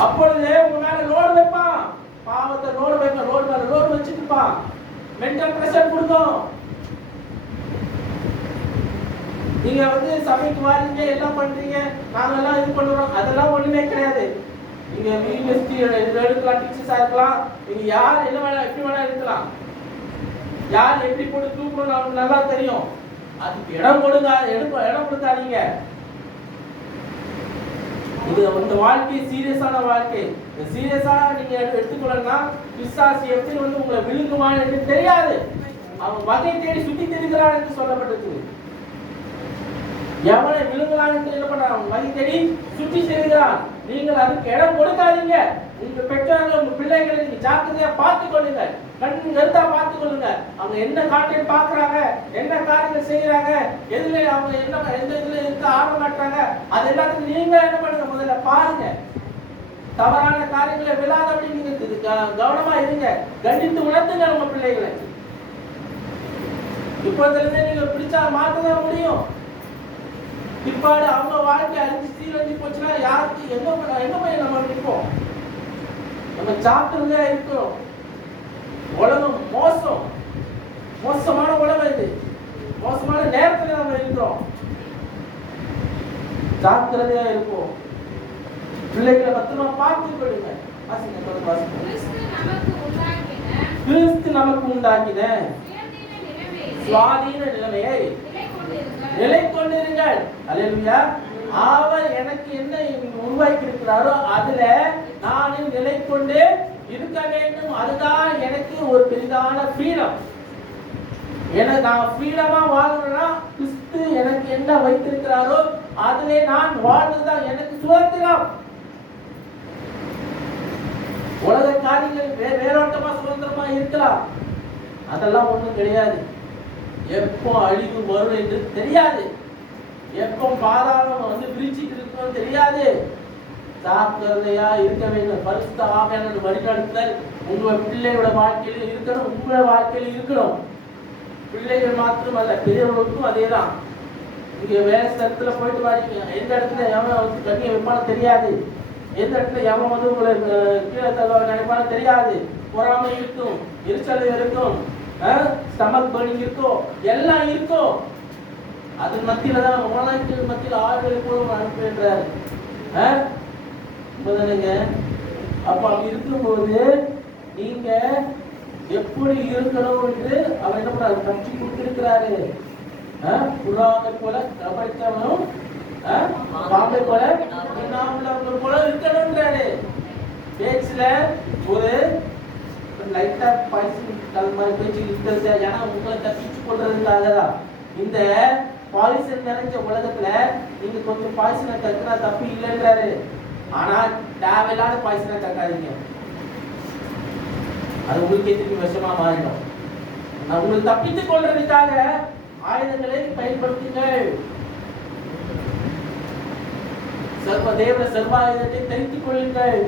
அப்பொழுது உங்க மேல லோடு வைப்பான். பாவத்தை லோடு வைப்பான். லோடு மேல லோடு வச்சுட்டு இருப்பான். மென்டல் பிரஷர் கொடுக்கும். நீங்க வந்து சபைக்கு வாரீங்க, எல்லாம் பண்றீங்க, நாங்கெல்லாம் இது பண்றோம், அதெல்லாம் ஒண்ணுமே கிடையாது. நீங்க யூனிவர்சிட்டி எடுக்கலாம், டீச்சர்ஸா இருக்கலாம், நீங்க யார் என்ன வேணா எப்படி வேணா இருக்கலாம். யார் எப்படி போட்டு தூக்கணும் நமக்கு நல்லா தெரியும். அதுக்கு இடம் கொடுக்காதீங்க. இது இந்த வாழ்க்கை சீரியஸான வாழ்க்கை. சீரியஸா நீங்க எடுத்துக்கொள்ளனா பிசாசு எப்படி வந்து உங்களை விழுங்குவான்னு எனக்கு தெரியாது. அவன் வகை தேடி சுத்தி திரிகிறான் என்று சொல்லப்பட்டிருக்கு. எவனை விழுங்கலாம் என்று என்ன பண்றான்? வகை தேடி சுற்றி திரிகிறான். நீங்கள் அதுக்கு இடம் கொடுக்காதீங்க. உங்க பெற்றோர்கள், உங்க பிள்ளைகளை நீங்க ஜாக்கிரதையா பார்த்துக் கொள்ளுங்க. கண்ணு கருத்தா பார்த்துக் கொள்ளுங்க. அவங்க என்ன கான்டென்ட் பாக்குறாங்க, என்ன காரியங்கள் செய்யறாங்க, எதுல அவங்க என்ன எந்த இதுல இருக்க ஆர்வம் காட்டுறாங்க, அது எல்லாத்துக்கும் நீங்க என்ன பண்ணுங்க? முதல்ல பாருங்க. தவறான காரியங்களை விழாதபடி நீங்க கவனமா இருங்க. கண்டித்து உணர்த்துங்க உங்க பிள்ளைகளை. இப்போதுல இருந்தே நீங்க பிடிச்சா மாற்றதான் முடியும். பிற்பாடு அவங்க வாழ்க்கை அழிஞ்சு சீரழிஞ்சு போச்சுன்னா யாருக்கு எங்க போய் நம்ம நிற்போம்? நம்ம ஜாக்கிரதையா இருக்கிறோம். உலகம் மோசமான உலகம் இது. மோசமான நேரத்துல நம்ம இருக்கிறோம். ஜாக்கிரதையா இருப்போம். பிள்ளைகளை பத்திரமா பார்த்துக் கொள்ளுங்க. கிறிஸ்து நமக்கு உண்டாக்கின சுவாதீன நிலைமையை நிலை கொண்டிருங்கள். அல்லேலூயா. அவர் எனக்கு என்ன உருவாக்கி இருக்கிறாரோ அதுல நானும் நிலை கொண்டு இருக்க வேண்டும். அதுதான் எனக்கு ஒரு பெரிதான ஃப்ரீடம். எனக்கு நான் ஃப்ரீடமா வாழணும்னா கிறிஸ்து எனக்கு என்ன வைத்திருக்கிறாரோ அதிலே நான் வாழ்வதுதான் எனக்கு சுதந்திரம். உலக காரியங்கள் வேரோட்டமா சுதந்திரமா இருக்கலாம், அதெல்லாம் ஒண்ணும் கிடையாது. எப்போ அழிவு வரும் என்று தெரியாது, எப்போ பாதாளம் விரிச்சிட்டு இருக்கணும் தெரியாது. ஜாக்கிரதையா இருக்க வேண்டும். பரிசுத்த ஆவியானவர் வழிநடத்துதல் உங்க பிள்ளையோட வாழ்க்கையில இருக்கணும், உங்களோட வாழ்க்கையில இருக்கணும். பிள்ளைகள் மாத்திரமல்ல, பெரியவர்களுக்கும் அதேதான். இங்க வேலை ஸ்தலத்துல போயிட்டு வாங்க, எந்த இடத்துல எவன் கண்ணியை வைப்பானு தெரியாது, எந்த இடத்துல எவன் உங்களை கீழே தள்ள நினைப்பானு தெரியாது. பொறாமை இருக்கும், எரிச்சல் இருக்கும், ஸ்டமக் பர்னிங் இருக்கும், எல்லாம் இருக்கும். அது மத்தியில தான் உலகத்தின் மத்தியில் ஆறுதல் போல அனுப்புகின்றார். அப்ப அப்படி இருக்கும்போது நீங்க எப்படி இருக்கணும் என்று அவர் என்ன பண்றாரு, கட்சி கொடுத்திருக்கிறாரு. புறாவை போல கபடித்தவனும் பாம்பை போல போல இருக்கணும்ன்றாரு. பேச்சுல ஒரு லைட்டா பாய்சன் மாதிரி பேச்சு இருக்கிறது, ஏன்னா உங்களை தப்பிச்சு கொள்றதுக்காக தான். இந்த பாய்சன் நிறைஞ்ச உலகத்துல நீங்க கொஞ்சம் பாய்சனை கக்குனா தப்பு இல்லைன்றாரு. ஆனா தேவையில்லாத பாய்சனை கக்காதீங்க, அது உங்களுக்கே திருப்பி விஷமா மாறிடும். நான் உங்களை தப்பித்துக் கொள்றதுக்காக ஆயுதங்களை பயன்படுத்துங்கள். தேவ சர்வாயுதத்தை தரித்துக் கொள்ளுங்கள்.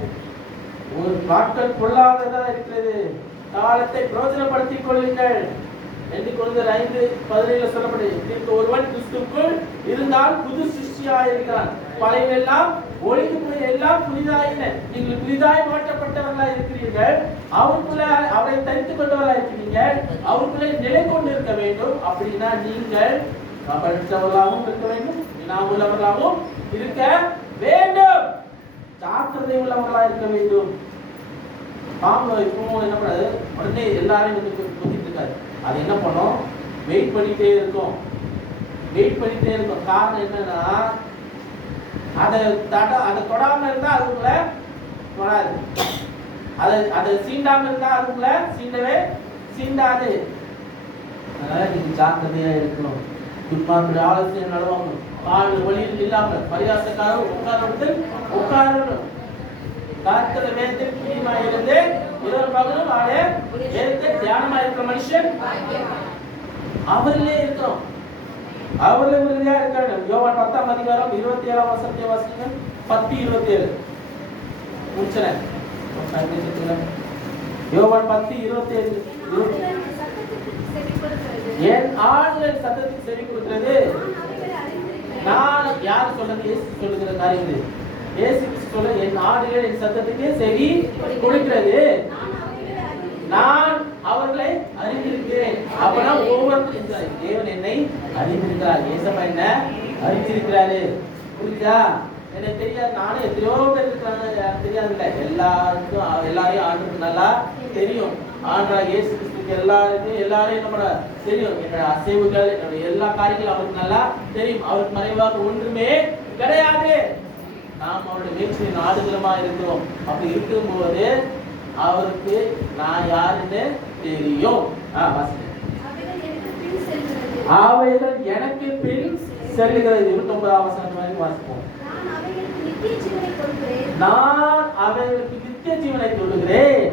ஒரு நாட்கள் பொல்லாததா இருக்கிறது, காலத்தை பிரயோஜனப்படுத்திக் கொள்ளுங்கள் என்று கொள்கிற 5:17 சொல்லப்படுகிறது. ஒருவன் கிறிஸ்துவுக்குள் இருந்தால் புது சிருஷ்டியாக இருக்கிறான், பழையெல்லாம் ஒழிந்து போய் எல்லாம் புதிதாயின. நீங்கள் புதிதாய் மாற்றப்பட்டவர்களாக இருக்கிறீர்கள், அவருக்குள்ள அவரை தரித்துக் கொண்டவர்களாக இருக்கிறீர்கள், அவருக்குள்ளே நிலை கொண்டு இருக்க வேண்டும். அப்படின்னா நீங்கள் கபடற்றவர்களாகவும் இருக்க வேண்டும், வினாவுள்ளவர்களாகவும் இருக்க வேண்டும், ஜாக்கிரதை உள்ளவர்களாக இருக்க வேண்டும். பாம்பு இப்போ என்ன பண்ணாது, உடனே எல்லாரையும் கொத்திட்டு இருக்காரு. அது என்ன பண்ணும், வெயிட் பண்ணிட்டே இருக்கும், வெயிட் பண்ணிட்டே இருக்கும். காரணம் என்னன்னா, அதை தொடாம இருந்தா அதுக்குள்ள தொடாது, அதை சீண்டாம இருந்தா அதுக்குள்ள சீண்டவே சீண்டாது. அதனால நீங்க ஜாக்கிரதையா இருக்கணும். துன்மார்க்குடைய ஆலோசனை நடவாங்க, கால் வழியில் இல்லாமல் பரியாசக்காரர் உட்காரணும். கர்த்தர் வேதத்தில் பிரியமாய் இருந்து இரவு பகலும் அவரே வேதத்தில் தியானமா இருக்கிற மனுஷன் அவரிலே இருக்கிறோம், அவரிலே உறுதியா இருக்காங்க. யோவான் 10:27 வாசிங்க. 10:27 முடிச்சறேன். யோவான் 10:27 என் ஆடுகள் சத்தத்துக்கு செவி கொடுக்கிறது. நான் யார் சொல்றது, இயேசு சொல்லுகிற காரியம் இது. இயேசு சொல்ல, என் ஆடுகள் என் சத்தத்துக்கு செவி கொடுக்கிறது, நான் அவர்களை அறிந்திருக்கிறேன். அப்பனா ஒவ்வொருத்தரும் தேவன் என்னை அறிந்திருக்கிறார், ஏசப்பா என்ன அறிந்திருக்கிறாரு. புரியுதா? எனக்கு தெரியாது, நானும் எத்தனையோ பேர் இருக்கிறாங்க தெரியாது இல்லை, எல்லாருக்கும் எல்லாரையும் ஆண்டுக்கு நல்லா தெரியும். ஆண்டா இயேசு கிறிஸ்துக்கு எல்லாரையும் நம்ம தெரியும். என்னோட அசைவுகள், என்னோட எல்லா காரியங்களும் அவருக்கு நல்லா தெரியும். அவருக்கு மறைவாக ஒன்றுமே கிடையாது. நாம் அவருடைய வீழ்ச்சியின் ஆடுகளமா இருக்கிறோம். அப்படி இருக்கும்போது அவருக்கு நான் யாருன்னு தெரியும். அவைகள் எனக்கு பின் செல்லுகிறது. 29ஆம் வசனம் மாதிரி வாசிப்போம். நான் அவைகளுக்கு நித்திய ஜீவனை கொடுக்கிறேன்.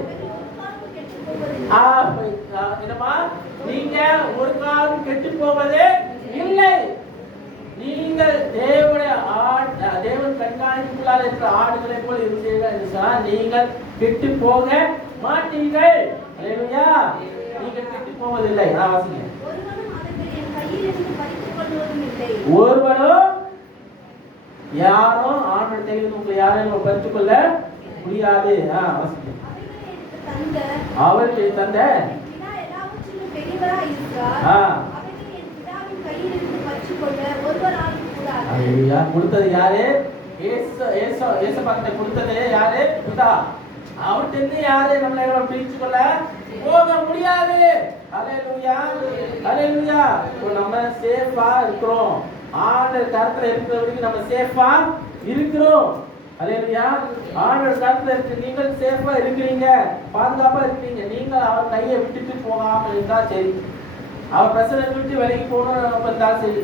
என்னமா, நீங்க ஒரு காலம் கெட்டு போவதே இல்லை. நீங்கள் தேவன் கண்காணிப்புள்ளால் இருக்கிற ஆடுகளை போல் இருந்தீர்கள் என்று சொன்னால் நீங்கள் கெட்டு போக மாட்டீர்கள். அல்லேலூயா. நீங்கள் கெட்டு போவதில்லை. நான் வாசிங்க. ஒருவனும் யாரும் ஆண்டவர் கையில் உங்களை யாரையும் பறித்துக் கொள்ள முடியாது. வாசிங்க. அவருக்கு தந்த கொடுத்தது யாரு? ஏசப்பாக்கிட்ட கொடுத்தது யாரு? பிதா. அவர்கிட்ட யாரு நம்மளை பிரிச்சு கொள்ள போக முடியாது. அல்லேலூயா, அல்லேலூயா. நம்ம சேஃபா இருக்கிறோம், ஆண்டவர் கருத்துல இருக்கிற வரைக்கும் நம்ம சேஃபா இருக்கிறோம். அல்லேலூயா. ஆண்டவர் கருத்துல இருக்கு, நீங்கள் சேஃபா இருக்கிறீங்க, பாதுகாப்பா இருக்கிறீங்க. நீங்கள் அவர் கையை விட்டுட்டு போகாம இருந்தா சரி, அவர் பிரசனத்தை விட்டு விலகி போகணும் இருந்தா சரி,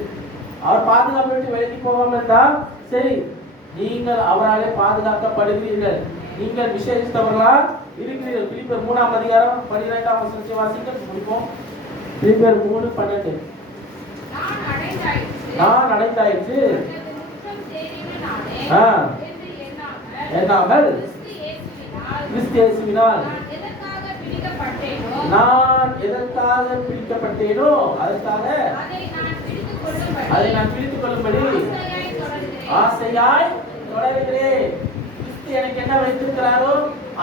அவர் பாதுகாப்பு விட்டு விலகி போகாமல் இருந்தால் சரி, நீங்கள் அவராலே பாதுகாக்கப்படுகிறீர்கள், நீங்கள் விசேஷித்தவர்களா இருக்கிறீர்கள். பிலிப்பியர் 3ஆம் அதிகாரம் 12ஆம் வசனத்தை வாசிக்க முடிப்போம். பிலிப்பியர் 3:12. நான் அடைந்தாயிற்று எண்ணாமல் கிறிஸ்து இயேசுவினால் நான் எதற்காக பிடிக்கப்பட்டேனோ அதற்காக அதை நான் பிடித்துக் கொள்ளும்படி ஆசையாய் தொடர்கிறேன். கிறிஸ்து எனக்கு என்ன வைத்திருக்கிறாரோ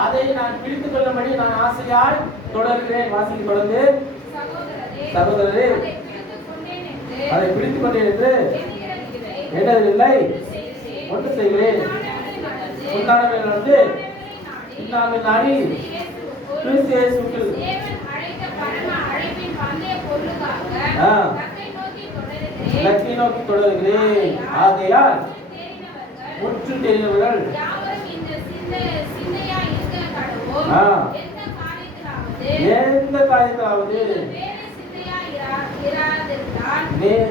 அதை நான் பிடித்துக் கொள்ளும்படி நான் ஆசையாய் தொடர்கிறேன். வாசிக்க தொடர்ந்து, சகோதரரே அதை பிடித்துக் கொண்டேன் என்று எண்ணவில்லை, ஒன்று செய்கிறேன், முன்னானவைகள் வந்து இன்னாமல் நாடி கிறிஸ்து இயேசுவுக்குள் இலக்கை நோக்கி தொடர்கிறேன். ஆகையால் முற்று தெரிந்தவர்கள் எந்த காரியத்திலாவது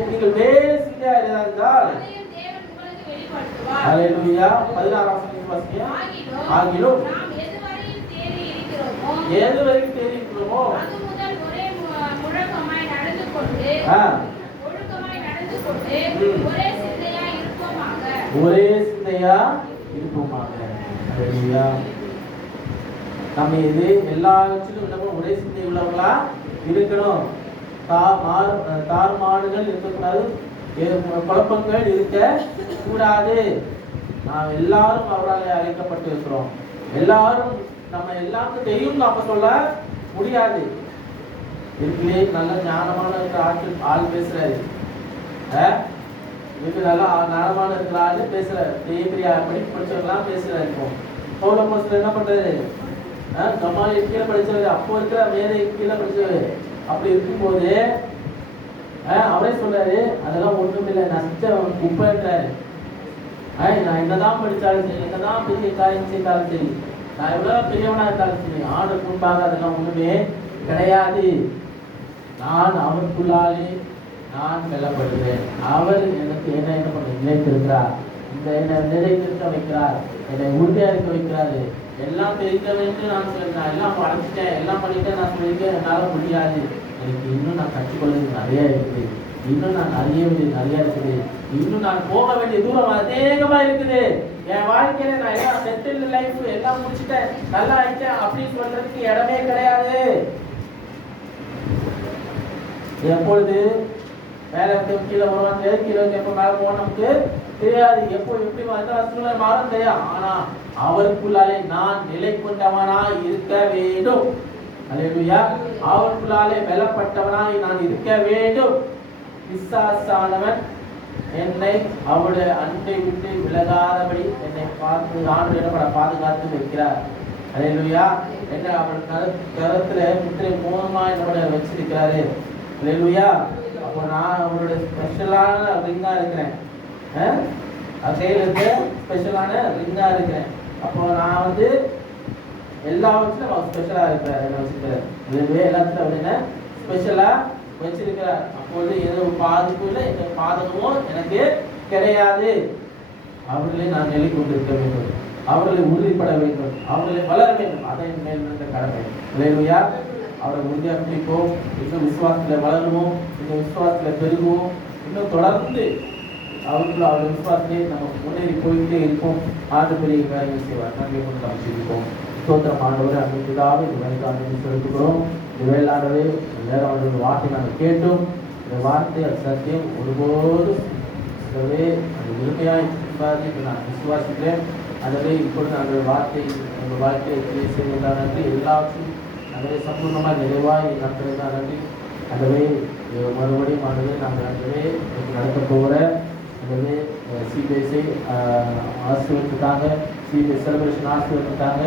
நீங்கள் வேறு சிந்தையா இருந்தால் ஹல்லேலூயா. 16ஆம் வசனம் வாசிங்க. ஆகிலும் எதுவரைக்கும் தெரிகிறோமோ ஒரே சிந்தையா இருப்போமாக. ஹல்லேலூயா. நம்ம இது எல்லாவற்றிலும் நம்ம ஒரே சிந்தை உள்ளவங்களா இருக்கணும். தாறுமாறுகள் இருக்கக்கூடாது, குழப்பங்கள் இருக்க கூடாது. நாம் எல்லாரும் அவரால் அழைக்கப்பட்டு இருக்கிறோம். எல்லாரும் நம்ம எல்லாருக்கும் தெரியும் நாம சொல்ல முடியாது. இதுக்குள்ளே நல்ல ஞானமான இருக்கிற ஆள் பேசுறாரு, இதுக்கு நல்லா ஞானமான இருக்கிற ஆளு பேசுறாரு, பெரிய படிப்பு படிச்சவங்கலாம் பேசுறாரு. இப்போ பவுல் அப்போஸ்தலர் என்ன பண்றாரு? கமாலியல் கீழே படிச்சவரு, அப்போ இருக்கிற மேதை கீழே படிச்சவரு. அப்படி இருக்கும்போது அவரே சொல்றாரு, அதெல்லாம் ஒண்ணும் இல்லை, நான் செஞ்ச குப்பைன்றாரு. நான் என்னதான் படிச்சாலும் சரி, என்னதான் பெரிய காரியம் செய்தாலும் சரி, நான் எவ்வளவு பெரியவனா இருந்தாலும் சரி, ஆண்டுக்கு முன்பாக அதெல்லாம் ஒண்ணுமே கிடையாது. நான் அவருக்குள்ளாலே நான் வெல்லப்படுகிறேன். அவர் எனக்கு என்ன பண்ண நினைத்திருக்கிறார், இந்த என்னை நிலைத்திருக்க வைக்கிறார், என்னை உறுதியா இருக்க வைக்கிறாரு. எல்லாம் தெரிந்த வேண்டும் நான் சொல்றேன், எல்லாம் வளர்ந்துட்டேன், எல்லாம் பண்ணிட்டேன் நான் சொல்லியிருக்கேன், என்னால முடியாது. எனக்கு இன்னும் நான் கற்றுக்கொள்வது நிறைய இருக்குது, இன்னும் நான் அறிய வேண்டியது நிறைய இருக்குது, இன்னும் நான் போக வேண்டிய தூரம் அதிகமா இருக்குது. என் வாழ்க்கையில நான் எல்லாம் செட்டில் லைஃப் எல்லாம் முடிச்சுட்டேன், நல்லா ஆயிட்டேன் அப்படின்னு சொல்றதுக்கு இடமே கிடையாது. எப்பொழுது மேல இருக்க கீழே வருவாங்க, கீழே எப்ப மேல போவோம் நமக்கு தெரியாது. எப்போ எப்படி சூழ்நிலை மாறும் தெரியும். ஆனா அவருக்குள்ளாலே நான் நிலை கொண்டவனாய் இருக்க வேண்டும். அல்லேலூயா. அவருக்குள்ளாலே வெல்லப்பட்டவனாய் நான் இருக்க வேண்டும். பிசாசானவன் என்னை அவருடைய அன்பை விட்டு விலகாதபடி என்னை பார்த்து ஆண்டு பாதுகாத்து வைக்கிறார். அல்லேலூயா. என்ன அவன் கருத்துல முத்திரை மூலமாய் நம்மளை வச்சிருக்கிறாரு. அல்லேலூயா. அப்போ நான் அவருடைய ஸ்பெஷலான ரிங்கா இருக்கிறேன், கையில் இருக்க ஸ்பெஷலான ரிங்கா இருக்கிறேன். அப்போ நான் வந்து எல்லாவற்றிலும் அவர் ஸ்பெஷலா இருக்கிறார், வச்சிருக்கிறார். எல்லாத்துலையும் அவர் என்ன ஸ்பெஷலா வச்சிருக்கிறார். அப்போது எந்த பாதிப்பும் இல்லை, எந்த பாதகமும் எனக்கு கிடையாது. அவர்களே நான் நிலை கொண்டிருக்க வேண்டும், அவர்களை உறுதிப்பட வேண்டும், அவர்களை வளர வேண்டும். அதை மேல் இருந்த கடமை. இல்லையா? அவரை உறுதியாக பிடிப்போம், இன்னும் விசுவாசத்தில் வளருவோம், இன்னும் விசுவாசத்தில் பெருகுவோம், இன்னும் தொடர்ந்து அவருக்குள்ள அவருடைய விசுவாசத்தை நம்ம முன்னேறி போய்கிட்டே இருப்போம். ஆண்டு பெரிய காரியம் செய்வார். நன்றியை கொண்டு நம்ம செய்திருப்போம். ஸ்தோத்திரம் ஆண்டவரே, அன்றைக்குதாவே இந்த வேலைக்காக செலுத்துகிறோம். இந்த வேளாண்மை நேரம் அவர்கள் வார்த்தை நாங்கள் கேட்டோம். இந்த வார்த்தை அது சத்தியம் ஒருபோதும் அதுவே அது முழுமையாக இருக்காது என்று நான் விசுவாசிக்கிறேன். அதுவே இப்பொழுது நாங்கள் வார்த்தை எங்கள் வாழ்க்கையை செய்வதா நன்றி. எல்லாத்தையும் அதுவே சம்பூர்ணமாக நிறைவாய் நடத்துறதா நன்றி. அதுவே மறுபடியும் அதுவே நாங்கள் அதுவே நடத்த போகிற அதுவே சிபிஎஸ்ஐ ஆசிரியத்துக்காக சிபிஎஸ் செலிப்ரேஷன் ஆசிரியத்துக்காக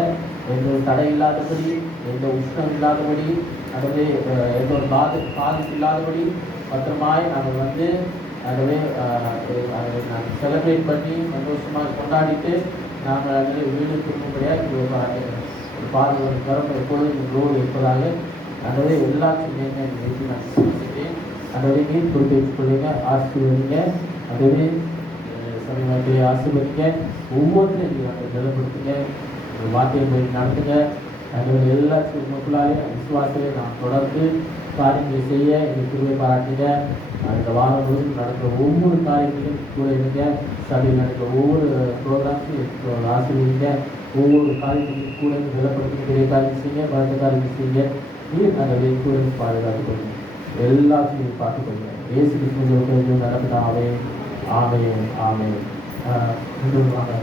எந்த ஒரு தடை இல்லாதபடி, எந்த உஷ்ணம் இல்லாதபடி, அதுவே எந்த ஒரு பாதிப்பு இல்லாதபடி பத்திரமாய் நாங்கள் வந்து அதுவே நாங்கள் செலிப்ரேட் பண்ணி சந்தோஷமாக கொண்டாடிட்டு நாங்கள் அதில் வீடு திரும்பும்படியாக பாதுகாப்பு கரம் எப்பொழுதும் எங்களோடு இருப்பதாக அதுவே எல்லாத்தையும் நான் சொல்லிட்டேன். அதுவே நீர் பொறுப்பேற்றுக் கொள்ளுங்க, ஆசிரியர் அதுவே சமயத்தை ஆசீர்வதிங்க, ஒவ்வொருத்தரையும் நீங்கள் நிலப்படுத்துங்க, ஒரு வார்த்தையை போய் நடத்துங்க. அதோட எல்லா மக்களாலே விசுவாசத்தை நாம் தொடர்ந்து காரியங்களை செய்ய எங்கள் கிருபை பாராட்டுங்க. அந்த வாரம் முழுவதும் நடக்கிற ஒவ்வொரு காரியங்களையும் கூட இருங்க. சபையில் நடக்கிற ஒவ்வொரு ப்ரோக்ராம்ஸையும் ஆசீர்வதிங்க. ஒவ்வொரு காரியங்களையும் கூட நிலப்படுத்தி பெரிய காரியம் செய்யுங்க, பலத்த காரியம் செய்யுங்க. நீர் அந்த கூட பாதுகாத்துக் கொள்ளுங்க, எல்லாத்தையும் பார்த்துக்கொள்ளுங்க. இயேசு கிறிஸ்துவின் நடப்பினாவே. ஆமென் ஆமென். வாங்க.